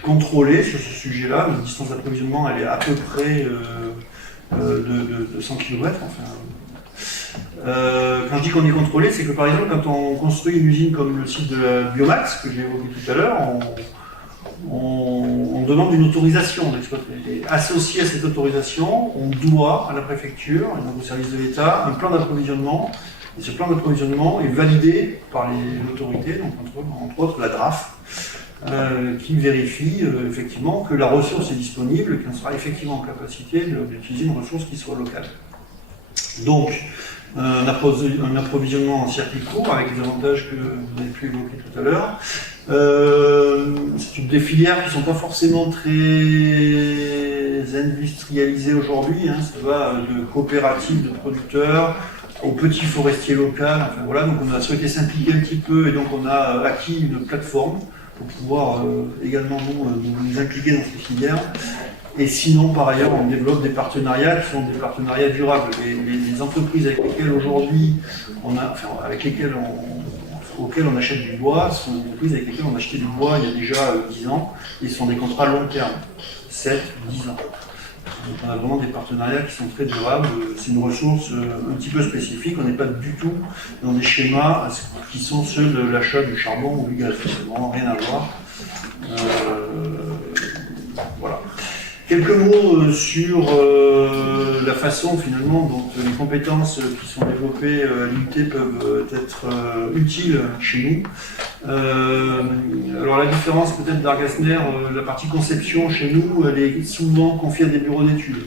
contrôlé sur ce sujet-là. Notre distance d'approvisionnement, elle est à peu près de 100 km. Quand je dis qu'on est contrôlé, c'est que par exemple, quand on construit une usine comme le site de la Biomax, que j'ai évoqué tout à l'heure, on demande une autorisation d'exploiter. Et associé à cette autorisation, on doit à la préfecture et donc au service de l'État un plan d'approvisionnement. Et ce plan d'approvisionnement est validé par l'autorité, donc entre autres la DRAF, qui vérifie effectivement que la ressource est disponible et qu'on sera effectivement en capacité d'utiliser une ressource qui soit locale. Donc, un approvisionnement en circuit court avec les avantages que vous avez pu évoquer tout à l'heure. C'est des filières qui ne sont pas forcément très industrialisées aujourd'hui. Ça va de coopératives de producteurs au petit forestier local. Voilà, donc on a souhaité s'impliquer un petit peu et donc on a acquis une plateforme pour pouvoir également nous impliquer dans ces filières. Et sinon, par ailleurs, on développe des partenariats qui sont des partenariats durables. Les entreprises avec lesquelles aujourd'hui auxquelles on achète du bois sont des entreprises avec lesquelles on a acheté du bois il y a déjà 10 ans, et ce sont des contrats long terme, 7, 10 ans. Donc on a vraiment des partenariats qui sont très durables. C'est une ressource un petit peu spécifique, on n'est pas du tout dans des schémas qui sont ceux de l'achat du charbon ou du gaz, c'est vraiment rien à voir. Voilà. Quelques mots sur la façon finalement dont les compétences qui sont développées à l'IUT peuvent être utiles chez nous. Alors la différence peut-être d'Argasner, la partie conception chez nous, elle est souvent confiée à des bureaux d'études.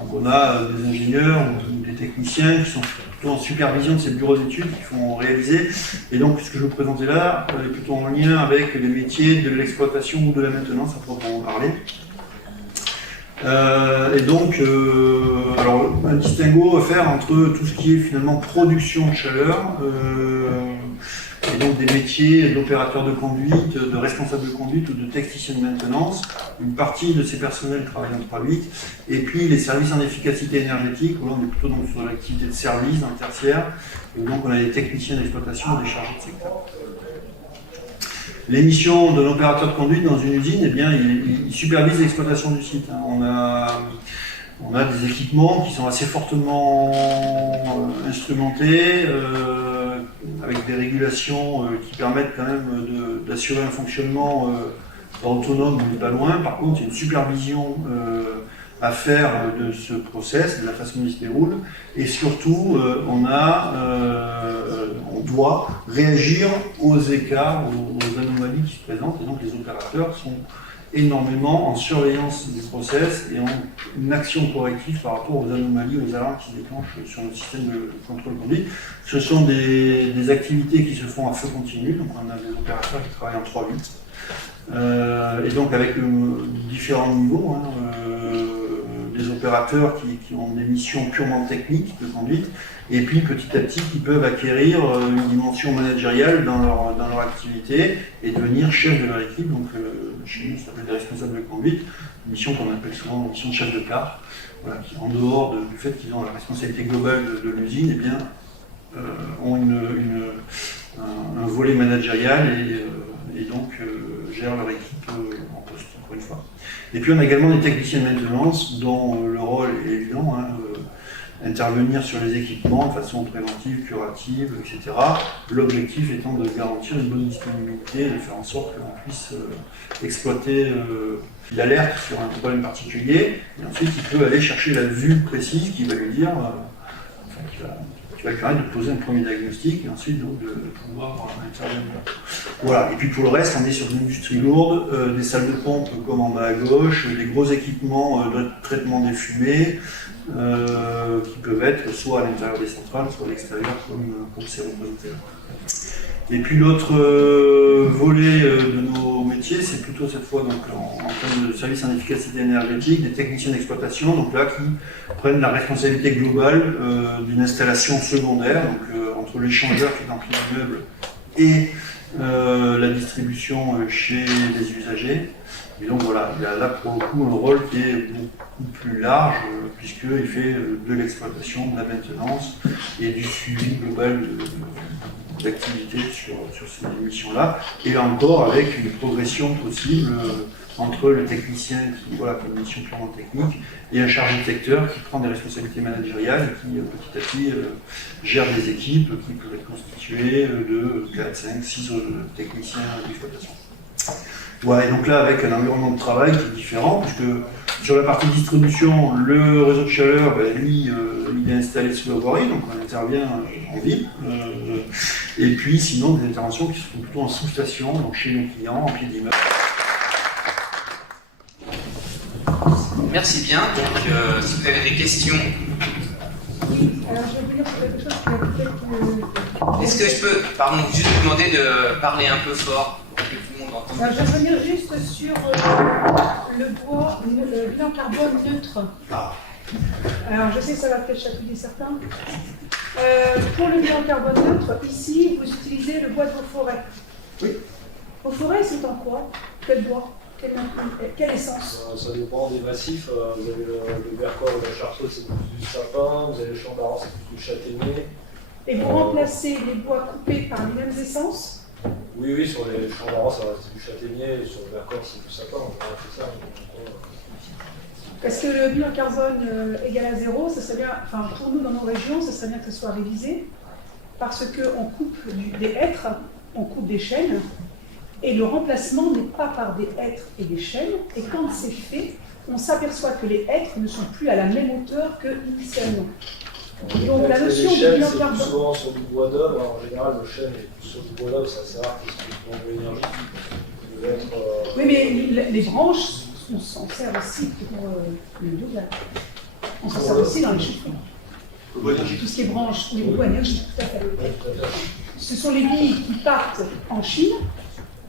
Donc on a des ingénieurs ou des techniciens qui sont plutôt en supervision de ces bureaux d'études qui font réaliser. Et donc ce que je vous présentais là est plutôt en lien avec les métiers de l'exploitation ou de la maintenance à proprement parler. Et donc, alors, un distinguo à faire entre tout ce qui est finalement production de chaleur et donc des métiers d'opérateur de conduite, de responsable de conduite ou de technicien de maintenance. Une partie de ces personnels travaillent en 3-8. Et puis les services en efficacité énergétique, où là on est plutôt donc sur l'activité de service, en tertiaire. Et donc on a des techniciens d'exploitation, des chargés de secteur. Les missions de l'opérateur de conduite dans une usine, eh bien, il supervise l'exploitation du site. On a des équipements qui sont assez fortement instrumentés, avec des régulations qui permettent quand même d'assurer un fonctionnement autonome, on n'est pas loin. Par contre, il y a une supervision à faire de ce process, de la façon dont il se déroule, et surtout on doit réagir aux écarts, aux anomalies qui se présentent, et donc les opérateurs sont énormément en surveillance du process et en une action corrective par rapport aux anomalies, aux alarmes qui se déclenchent sur notre système de contrôle conduite. Ce sont des activités qui se font à feu continu, donc on a des opérateurs qui travaillent en 3-8. Et donc avec différents niveaux, hein, des opérateurs qui ont des missions purement techniques de conduite, et puis petit à petit qui peuvent acquérir une dimension managériale dans leur activité et devenir chef de leur équipe. Donc chez nous ça s'appelle des responsables de conduite, une mission qu'on appelle souvent une mission de chef de car, voilà, qui en dehors du fait qu'ils ont la responsabilité globale de l'usine, eh bien, ont un volet managérial et donc gèrent leur équipe en poste, encore une fois. Et puis on a également des techniciens de maintenance dont le rôle est évident, hein, intervenir sur les équipements de façon préventive, curative, etc. L'objectif étant de garantir une bonne disponibilité et de faire en sorte que l'on puisse exploiter l'alerte sur un problème particulier. Et ensuite, il peut aller chercher la vue précise qui va lui dire, qui va lui permettre de poser un premier diagnostic et ensuite donc, de pouvoir intervenir. Voilà. Et puis pour le reste, on est sur une industrie lourde, des salles de pompe comme en bas à gauche, des gros équipements de traitement des fumées, qui peuvent être soit à l'intérieur des centrales, soit à l'extérieur, comme c'est représenté là. Et puis l'autre volet de nos métiers, c'est plutôt cette fois donc, en termes de services en efficacité énergétique, des techniciens d'exploitation, donc là qui prennent la responsabilité globale d'une installation secondaire, donc entre l'échangeur qui est dans l'immeuble et la distribution chez les usagers. Et donc voilà, il a là pour le coup un rôle qui est beaucoup plus large, puisqu'il fait de l'exploitation, de la maintenance et du suivi global d'activité sur ces missions-là, et là encore avec une progression possible entre le technicien qui voilà, fait une mission purement technique et un chargé de secteur qui prend des responsabilités managériales et qui petit à petit gère des équipes qui peuvent être constituées de 4, 5, 6 techniciens d'exploitation. Voilà, et donc là avec un environnement de travail qui est différent, puisque sur la partie distribution, le réseau de chaleur, lui, il est installé sous la voirie, donc on intervient en ville. Et puis sinon des interventions qui se font plutôt en sous-station, donc chez nos clients, en pied d'immeuble. Merci bien. Donc si vous avez des questions. Alors je vais vous dire quelque chose qui a peut-être... Est-ce que je peux, pardon, juste vous demander de parler un peu fort pour que tout le monde entende? Alors, je vais revenir juste sur le bois, le bilan carbone neutre. Alors je sais que ça va peut-être chatouiller certains. Pour le bilan carbone neutre, ici vous utilisez le bois de vos forêts. Oui. Vos forêts c'est en quoi? Quel bois? Quelle essence? Ça dépend des massifs. Vous avez le Vercors ou la Chartreuse, c'est plus du sapin. Vous avez le Champ d'Arran, c'est plus du châtaignier. Et vous remplacez les bois coupés par les mêmes essences? Oui, sur les Champs d'Arran, ça reste du châtaignier. Et sur le Vercors, c'est du sapin. On a fait ça. Est-ce que le bilan carbone égal à 0, ça serait bien, enfin pour nous dans nos régions, ça serait bien que ce soit révisé, parce qu'on coupe des hêtres, on coupe des chênes, et le remplacement n'est pas par des hêtres et des chênes, et quand c'est fait, on s'aperçoit que les hêtres ne sont plus à la même hauteur que initialement. Donc la notion du bilan carbone... C'est souvent sur du bois d'œuvre, en général le chêne est plus sur du bois d'œuvre, c'est assez rare parce qu'il faut de l'énergie. Oui, mais les branches, on s'en sert aussi pour le biogaz. On s'en sert aussi dans les chauffeurs. Tout ce qui est branches, les bois énergie, tout à fait. Ce sont les billes qui partent en Chine,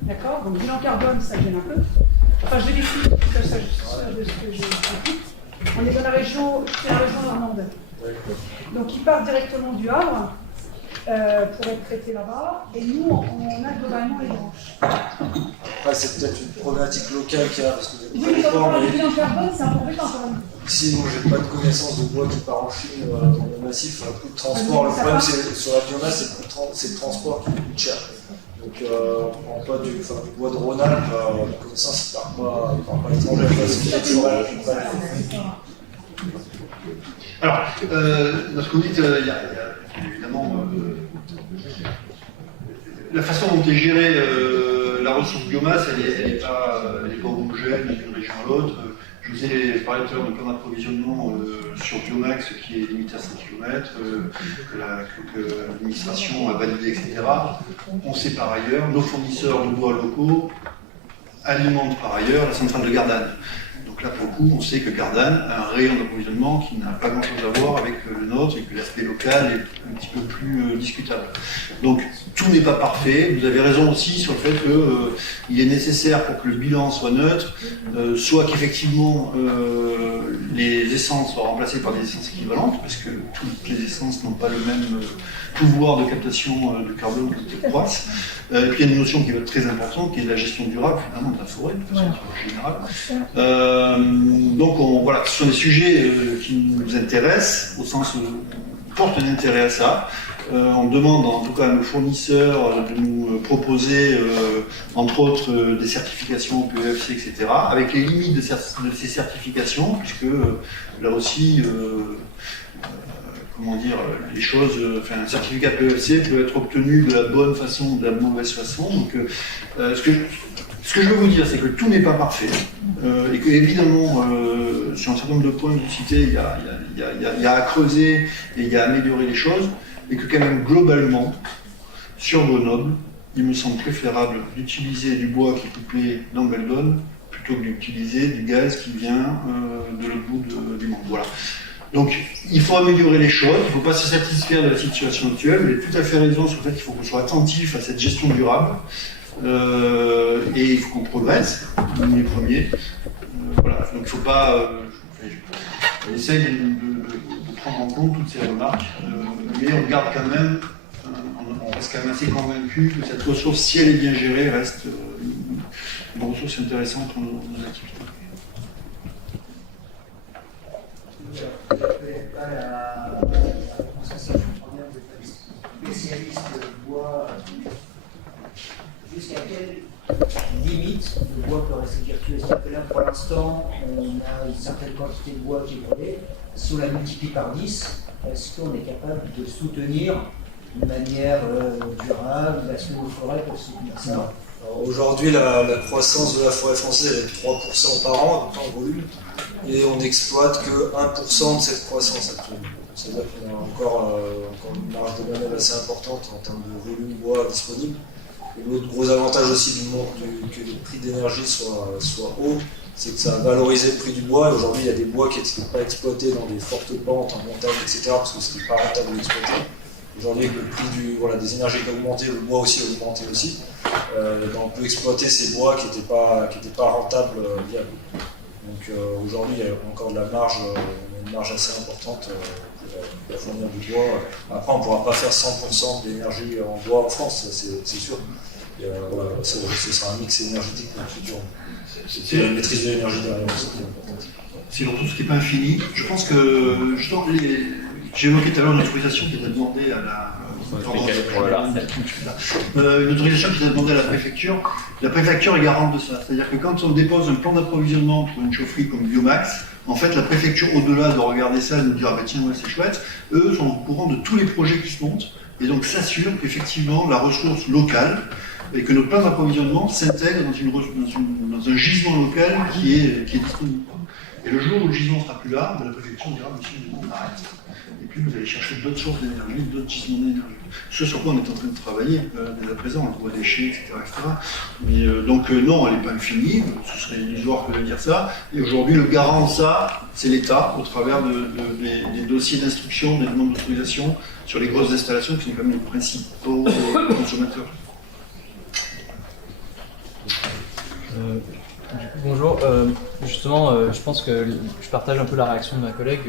d'accord? Donc bilan carbone, ça gêne un peu. Enfin, je décris, comme ça, je suis sûre de ce que j'ai compris. On est dans la région normande. Donc ils partent directement du Havre pour être traités là-bas, et nous, on a globalement les branches. Après, c'est peut-être une problématique locale qu'il y a, parce que Oui, mais quand on parle de bilan carbone, c'est un compétent quand même. Ici, moi, j'ai pas de connaissance de bois qui part en Chine dans le massif, coût de transport. Le problème, c'est sur la biomasse, c'est le transport qui coûte cher. Donc, on prend pas du bois de Rhône-Alpes, la connaissance, il part pas à l'étranger. Alors, dans ce que vous dites, il y a évidemment la façon dont est gérée la ressource biomasse, elle n'est pas homogène d'une région à l'autre. Je vous ai parlé tout à l'heure de plan d'approvisionnement sur Biomax qui est limité à 5 km, que l'administration a validé, etc. On sait par ailleurs, nos fournisseurs de bois locaux alimentent par ailleurs la centrale de Gardanne. Donc Donc là, pour le coup, on sait que Gardanne a un rayon d'approvisionnement qui n'a pas grand-chose à voir avec le nôtre et que l'aspect local est un petit peu plus discutable. Donc tout n'est pas parfait. Vous avez raison aussi sur le fait qu'il est nécessaire pour que le bilan soit neutre, soit qu'effectivement les essences soient remplacées par des essences équivalentes, parce que toutes les essences n'ont pas le même pouvoir de captation de carbone que de croissance. Et puis il y a une notion qui va être très importante, qui est la gestion durable finalement de la forêt, de façon générale. Donc voilà, ce sont des sujets qui nous intéressent, au sens où on porte un intérêt à ça. On demande en tout cas à nos fournisseurs de nous proposer, entre autres, des certifications PEFC, etc., avec les limites de ces certifications, puisque là aussi, comment dire, les choses, un certificat PEFC peut être obtenu de la bonne façon ou de la mauvaise façon. Donc, ce que je veux vous dire, c'est que tout n'est pas parfait, et que évidemment, sur un certain nombre de points que vous citez, il y a à creuser et il y a à améliorer les choses, et que quand même globalement, sur Grenoble, il me semble préférable d'utiliser du bois qui est couplé dans Beldon plutôt que d'utiliser du gaz qui vient de l'autre bout du monde. Voilà. Donc, il faut améliorer les choses, il ne faut pas se satisfaire de la situation actuelle. Vous avez tout à fait raison sur le fait qu'il faut qu'on soit attentif à cette gestion durable, et il faut qu'on progresse, nous les premiers. Voilà. Donc, il ne faut pas... on essaye de prendre en compte toutes ces remarques, mais on garde quand même, on reste quand même assez convaincu que cette ressource, si elle est bien gérée, reste une ressource intéressante pour nos activités. La sensation première de spécialiste de bois, jusqu'à quelle limite le bois peut rester vertueux? C'est-à-dire que là, pour l'instant, on a une certaine quantité de bois qui est brûlée. Si on la multiplie par 10, est-ce qu'on est capable de soutenir d'une manière durable? Est-ce que nos forêts peuvent soutenir ça? Aujourd'hui, la croissance de la forêt française est de 3% par an, donc en volume, et on n'exploite que 1% de cette croissance actuellement. C'est-à-dire qu'on a encore une marge de manœuvre assez importante en termes de volume bois disponible. Et l'autre gros avantage aussi que le prix d'énergie soit haut, c'est que ça a valorisé le prix du bois. Et aujourd'hui, il y a des bois qui n'étaient pas exploités dans des fortes pentes, en montagne, etc., parce que ce n'était pas rentable d'exploiter. Aujourd'hui, avec le prix des énergies qui a augmenté, le bois aussi a augmenté aussi. On peut exploiter ces bois qui n'étaient pas rentables viables. Donc aujourd'hui, il y a encore de la marge, une marge assez importante pour fournir du bois. Après, on ne pourra pas faire 100% d'énergie en bois en France, c'est sûr. Ce sera un mix énergétique pour le futur. C'est la maîtrise de l'énergie derrière aussi qui est importante. C'est une ressource qui n'est pas infinie. Je pense que j'ai évoqué tout à l'heure une autorisation qui était demandée à la une autorisation qui était demandée à la préfecture. La préfecture est garante de ça. C'est-à-dire que quand on dépose un plan d'approvisionnement pour une chaufferie comme Biomax, en fait, la préfecture, au-delà de regarder ça et de nous dire ah ben tiens, ouais, c'est chouette, eux sont au courant de tous les projets qui se montent et donc s'assurent qu'effectivement la ressource locale et que notre plan d'approvisionnement s'intègre dans un gisement local qui est disponible. Et le jour où le gisement sera plus là, la préfecture dira monsieur, on arrête. Et puis vous allez chercher d'autres sources d'énergie, d'autres gisements d'énergie. Ce sur quoi on est en train de travailler dès à présent, on voit déchets, etc. Mais, donc non, elle n'est pas infinie, ce serait illusoire que de dire ça. Et aujourd'hui, le garant de ça, c'est l'État, au travers des dossiers d'instruction, des demandes d'autorisation sur les grosses installations qui sont quand même les principaux consommateurs. Bonjour, justement, je pense que je partage un peu la réaction de ma collègue.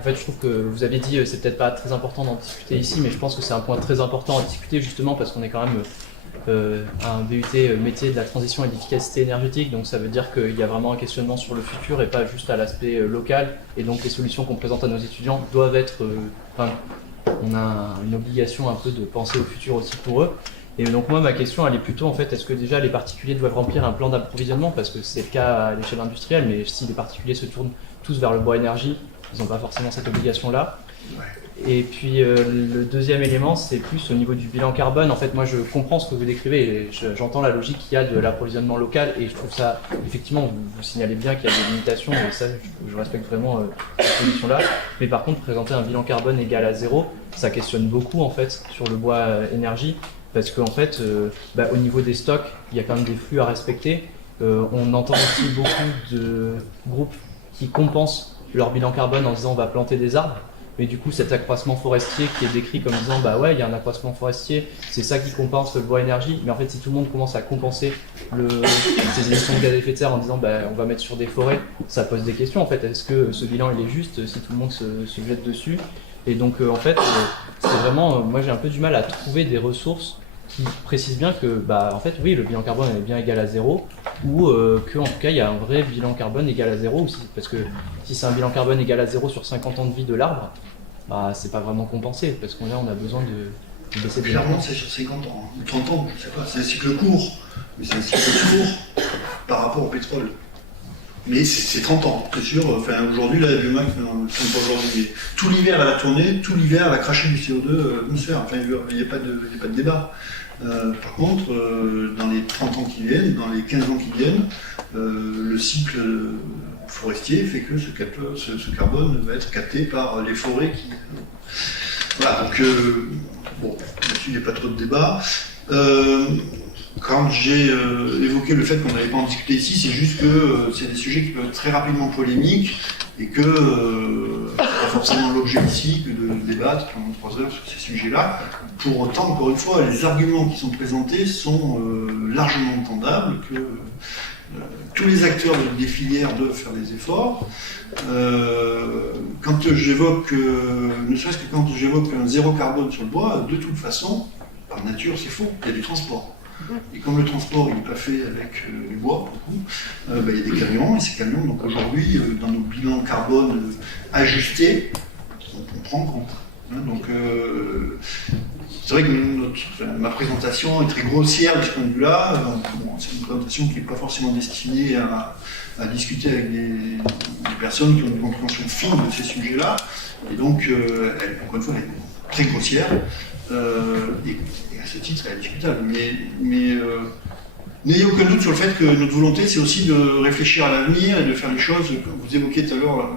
En fait, je trouve que vous avez dit c'est peut-être pas très important d'en discuter ici, mais je pense que c'est un point très important à discuter justement parce qu'on est quand même un BUT métier de la transition et de l'efficacité énergétique, donc ça veut dire qu'il y a vraiment un questionnement sur le futur et pas juste à l'aspect local, et donc les solutions qu'on présente à nos étudiants doivent être... on a une obligation un peu de penser au futur aussi pour eux. Et donc moi, ma question, elle est plutôt en fait, est-ce que déjà les particuliers doivent remplir un plan d'approvisionnement, parce que c'est le cas à l'échelle industrielle, mais si les particuliers se tournent tous vers le bois énergie, ils n'ont pas forcément cette obligation-là. Et puis le deuxième élément, c'est plus au niveau du bilan carbone. En fait, moi, je comprends ce que vous décrivez, et j'entends la logique qu'il y a de l'approvisionnement local, et je trouve ça, effectivement, vous signalez bien qu'il y a des limitations, et ça, je respecte vraiment cette position-là. Mais par contre, présenter un bilan carbone égal à 0, ça questionne beaucoup, en fait, sur le bois énergie. Parce qu'en fait, au niveau des stocks, il y a quand même des flux à respecter. On entend aussi beaucoup de groupes qui compensent leur bilan carbone en disant on va planter des arbres. Mais du coup, cet accroissement forestier qui est décrit comme disant bah ouais, il y a un accroissement forestier, c'est ça qui compense le bois énergie. Mais en fait, si tout le monde commence à compenser ces émissions de gaz à effet de serre en disant bah on va mettre sur des forêts, ça pose des questions en fait. Est-ce que ce bilan il est juste si tout le monde se jette dessus? Et donc en fait, c'est vraiment, moi j'ai un peu du mal à trouver des ressources qui précisent bien que bah en fait oui, le bilan carbone est bien égal à 0 ou que en tout cas il y a un vrai bilan carbone égal à 0 aussi, parce que si c'est un bilan carbone égal à 0 sur 50 ans de vie de l'arbre, bah c'est pas vraiment compensé parce qu'on a besoin de baisser de Clairement, c'est sur 50 ans, ou 30 ans, je sais pas, c'est un cycle court, mais c'est un cycle court par rapport au pétrole. Mais c'est 30 ans, c'est sûr. Enfin, aujourd'hui, la biomasse, pas aujourd'hui, mais tout l'hiver, elle va tourner, tout l'hiver, elle va cracher du CO2 à l'atmosphère. Enfin, il n'y a pas de débat. Par contre, dans les 30 ans qui viennent, dans les 15 ans qui viennent, le cycle forestier fait que ce carbone va être capté par les forêts qui... Voilà, donc, bon, là-dessus, il n'y a pas trop de débat. Quand j'ai évoqué le fait qu'on n'avait pas en discuté ici, c'est juste que c'est des sujets qui peuvent être très rapidement polémiques et que c'est pas forcément l'objet ici que de débattre pendant 3 heures sur ces sujets-là. Pour autant, encore une fois, les arguments qui sont présentés sont largement entendables, que tous les acteurs des filières doivent faire des efforts. Quand j'évoque, ne serait-ce que quand j'évoque un zéro carbone sur le bois, de toute façon, par nature, c'est faux, il y a du transport. Et comme le transport n'est pas fait avec du bois, il y a des camions, et ces camions, donc aujourd'hui, dans nos bilans carbone ajustés, on prend en compte. Donc, c'est vrai que ma présentation est très grossière de ce point de vue-là. C'est une présentation qui n'est pas forcément destinée à discuter avec des personnes qui ont une compréhension fine de ces sujets-là. Et donc, encore une fois, elle est très grossière. Et à ce titre, elle est discutable. Mais n'ayez aucun doute sur le fait que notre volonté, c'est aussi de réfléchir à l'avenir et de faire les choses, comme vous évoquiez tout à l'heure,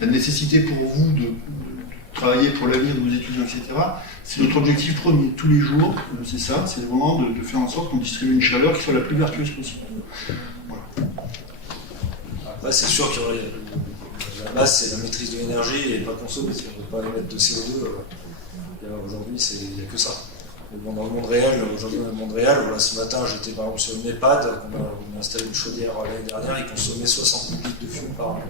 la nécessité pour vous de travailler pour l'avenir de vos étudiants, etc. C'est notre objectif premier, tous les jours, c'est ça, c'est vraiment de faire en sorte qu'on distribue une chaleur qui soit la plus vertueuse possible. Voilà. Après, c'est sûr que la base, c'est la maîtrise de l'énergie et pas consommer. Si on ne veut pas émettre de CO2, aujourd'hui, il n'y a que ça. Dans le monde réel, aujourd'hui, dans le monde réel, voilà, ce matin, j'étais par exemple sur une EHPAD, on a installé une chaudière l'année dernière, il consommait 60 000 litres de fuel par an.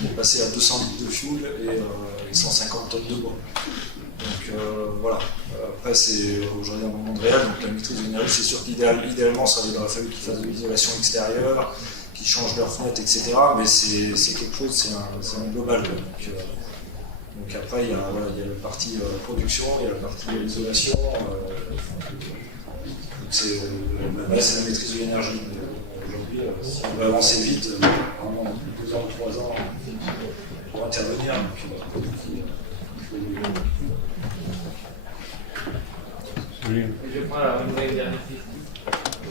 On est passé à 200 litres de fuel et 150 tonnes de bois. Donc voilà. Après, c'est aujourd'hui dans le monde réel, donc la maîtrise de l'énergie, c'est sûr qu'idéalement, ça aurait fallu qu'ils fassent de l'isolation extérieure, qu'ils changent leurs fenêtres, etc. Mais c'est quelque chose, c'est un global. Donc après, il y a la partie production, il y a la partie isolation. Donc la base, c'est la maîtrise de l'énergie. Aujourd'hui, si on veut avancer vite, vraiment dans 2 ans ou 3 ans, pour intervenir.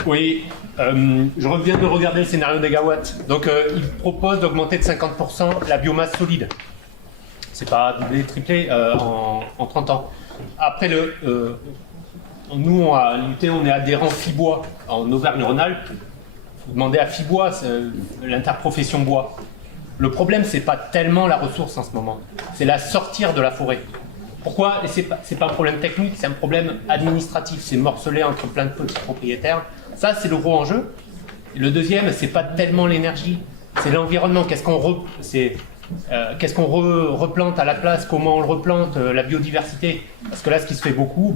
Oui, je reviens de regarder le scénario des gigawatts. Donc, il propose d'augmenter de 50% la biomasse solide. C'est pas doublé, triplé en 30 ans. Après, nous, à l'UT, on est adhérent FIBois en Auvergne-Rhône-Alpes. Vous demandez à FIBois, l'interprofession bois. Le problème, c'est pas tellement la ressource en ce moment, c'est la sortir de la forêt. Pourquoi? Et c'est pas un problème technique, c'est un problème administratif. C'est morcelé entre plein de petits propriétaires. Ça, c'est le gros enjeu. Et le deuxième, c'est pas tellement l'énergie, c'est l'environnement. Qu'est-ce qu'on replante à la place? Comment on le replante? La biodiversité. Parce que là, ce qui se fait beaucoup,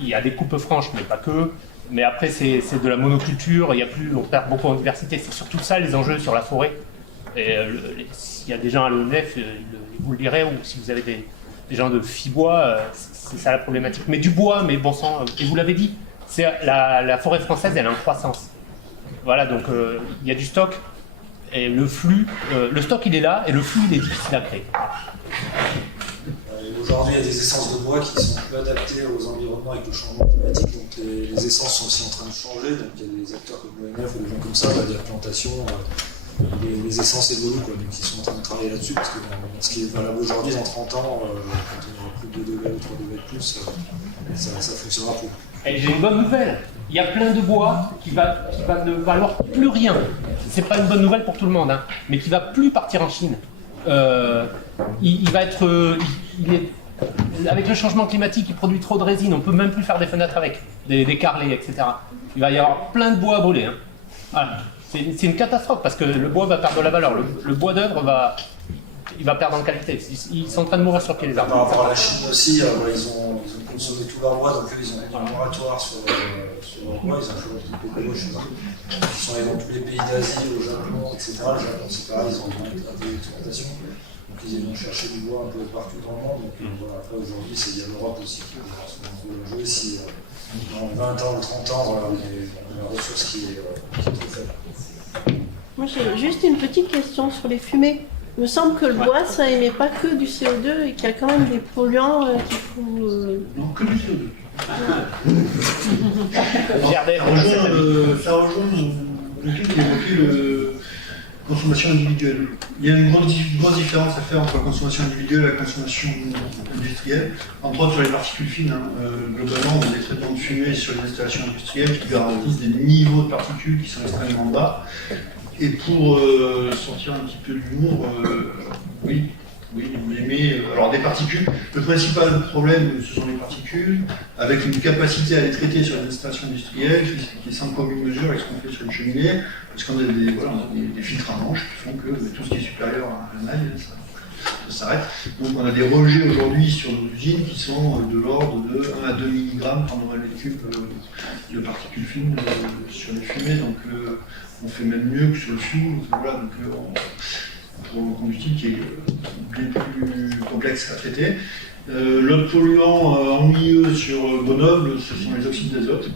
il y a des coupes franches, mais pas que. Mais après, c'est de la monoculture. On perd beaucoup en diversité. C'est surtout ça les enjeux sur la forêt. Et s'il y a des gens à l'ONF, vous le direz, ou si vous avez des gens de FIBois, c'est ça la problématique. Mais du bois, mais bon sang, et vous l'avez dit, la forêt française, elle est en croissance. Voilà, donc il y a du stock. Et le flux, le stock il est là et le flux il est difficile à créer. Aujourd'hui, il y a des essences de bois qui sont peu adaptées aux environnements avec le changement climatique. Donc les essences sont aussi en train de changer. Donc il y a des acteurs comme l'ONF ou des gens comme ça, des plantations, les essences évoluent, quoi. Donc ils sont en train de travailler là-dessus parce que dans ce qui est valable aujourd'hui, dans 30 ans, quand on aura plus de 2 degrés ou 3 degrés de plus, ça fonctionnera plus. Et j'ai une bonne nouvelle. Il y a plein de bois qui va ne valoir plus rien. C'est pas une bonne nouvelle pour tout le monde, hein, mais qui va plus partir en Chine. Il va être, avec le changement climatique, il produit trop de résine. On peut même plus faire des fenêtres avec, des carrelets, etc. Il va y avoir plein de bois à brûler. Hein. Voilà. C'est une catastrophe parce que le bois va perdre de la valeur. Le bois d'œuvre il va perdre en qualité. Ils sont en train de mourir sur pied les arbres. Par rapport à la Chine aussi, ils ont consommé tout leur bois, donc eux, ils ont mis un moratoire sur leur bois, ils ont fait un peu de gauche. Ils sont allés dans tous les pays d'Asie, au Japon, etc. Le Japon, c'est pareil, ils ont des exportations. Donc ils vont chercher du bois un peu partout dans le monde. Donc voilà, après aujourd'hui, il y a l'Europe aussi qui va jouer si dans 20 ans ou 30 ans, voilà, on a la ressource qui est trop faible. Moi j'ai juste une petite question sur les fumées. Il me semble que le bois, ça émet pas que du CO2 et qu'il y a quand même des polluants qu'il faut... Non, que du CO2. Ça rejoint le truc qui évoquait la consommation individuelle. Il y a une grosse différence à faire entre la consommation individuelle et la consommation industrielle, entre autres sur les particules fines. Globalement, on a des traitements de fumée sur les installations industrielles qui garantissent des niveaux de particules qui sont extrêmement bas. Et pour sortir un petit peu de l'humour, oui, on émet alors des particules. Le principal problème, ce sont les particules, avec une capacité à les traiter sur les installations industrielles qui est sans commune mesure avec ce qu'on fait sur une cheminée, parce qu'on a des filtres à manches qui font que tout ce qui est supérieur à un ail, ça s'arrête. Donc on a des rejets aujourd'hui sur nos usines qui sont de l'ordre de 1 à 2 mg par mètre cube de particules fines sur les fumées. Donc on fait même mieux que sur le fioul. Voilà, donc pour un combustible qui est bien plus complexe à traiter. L'autre polluant ennuyeux sur Grenoble, ce sont les oxydes d'azote.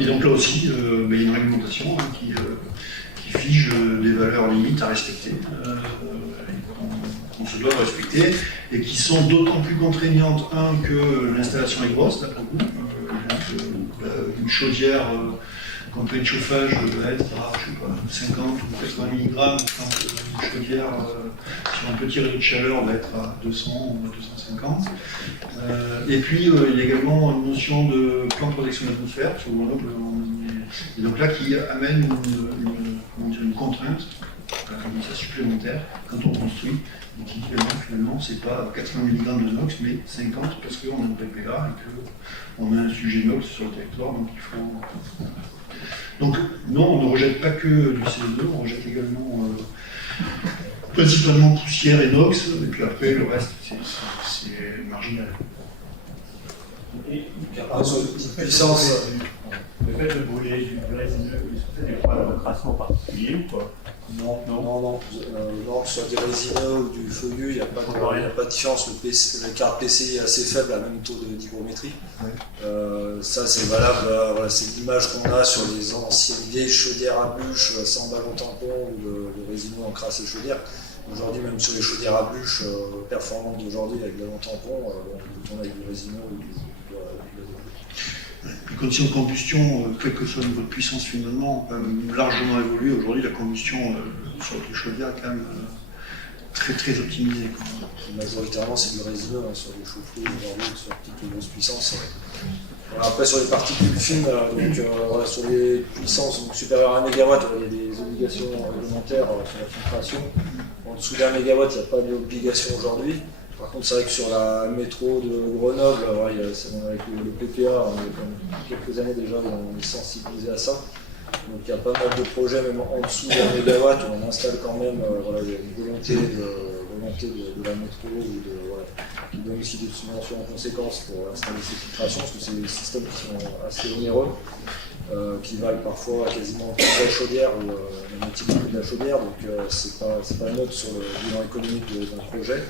Et donc là aussi, il y a une réglementation qui fige des valeurs limites à respecter, qu'on se doit respecter, et qui sont d'autant plus contraignantes, que l'installation est grosse, là pour le coup. Une chaudière complet de chauffage va être à 50 ou 80 mg, quand une chaudière sur un petit rayon de chaleur va être à 200 ou 250. Et puis il y a également une notion de plan de protection de l'atmosphère, sur Grenoble, et donc là qui amène une contrainte, comme ça supplémentaire, quand on construit, et qui finalement c'est pas 80 mg de NOx, mais 50 parce qu'on a un PPA et qu'on a un sujet NOx sur le territoire, donc il faut... Donc non, on ne rejette pas que du CO2, on rejette également principalement poussière et NOx, et puis après le reste c'est marginal. Et puissance. Le fait de brûler du résineux, est-ce que c'est pas un crassement particulier ou quoi? Non, sur du résineux ou du feuillu, il n'y a pas de différence. Le quart PCI est assez faible à même taux d'hygrométrie. Ouais. Ça, c'est valable. Voilà, c'est l'image qu'on a sur les anciennes vieilles chaudières à bûches sans ballon tampon ou le résineux en crasse et chaudière. Aujourd'hui, même sur les chaudières à bûches performantes d'aujourd'hui avec ballon tampon, on peut tourner avec du résineux ou du les conditions de combustion, quelle que soit votre puissance finalement, ont largement évolué. Aujourd'hui, la combustion sur les chaudières est quand même très très optimisée. Majoritairement, c'est du résineux sur les chauffe-eau aujourd'hui, sur petites grosses puissances. Voilà, après, sur les particules fines, voilà, sur les puissances supérieures à 1 MW, il y a des obligations réglementaires sur la filtration. En dessous d'1 MW, il n'y a pas d'obligation aujourd'hui. Par contre, c'est vrai que sur la métro de Grenoble, avec le PPA, depuis quelques années déjà, on est sensibilisé à ça. Donc il y a pas mal de projets, même en dessous d'un mégawatt, où on installe quand même il y a une volonté de la métro qui donne aussi des subventions en conséquence pour installer ces filtrations, parce que c'est des systèmes qui sont assez onéreux, qui valent parfois quasiment toute la chaudière ou la moitié du prix de la chaudière, donc c'est pas neutre sur le bilan économique d'un projet.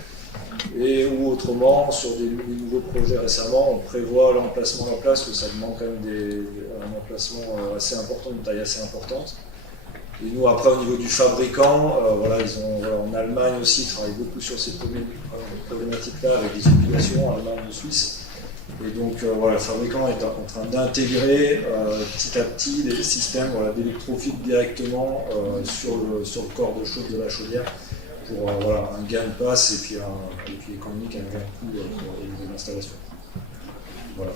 Et ou autrement, sur des nouveaux projets récemment, on prévoit l'emplacement à la place, que ça demande quand même un emplacement assez important, une taille assez importante. Et nous, après, au niveau du fabricant, en Allemagne aussi, ils travaillent beaucoup sur ces problématiques-là, avec des obligations, Allemagne ou Suisse. Et donc, le fabricant est en train d'intégrer petit à petit des systèmes d'électrofiltre directement sur le corps de chauffe de la chaudière, pour un gain de passe et puis économique, un gain de coût au niveau de l'installation. Voilà.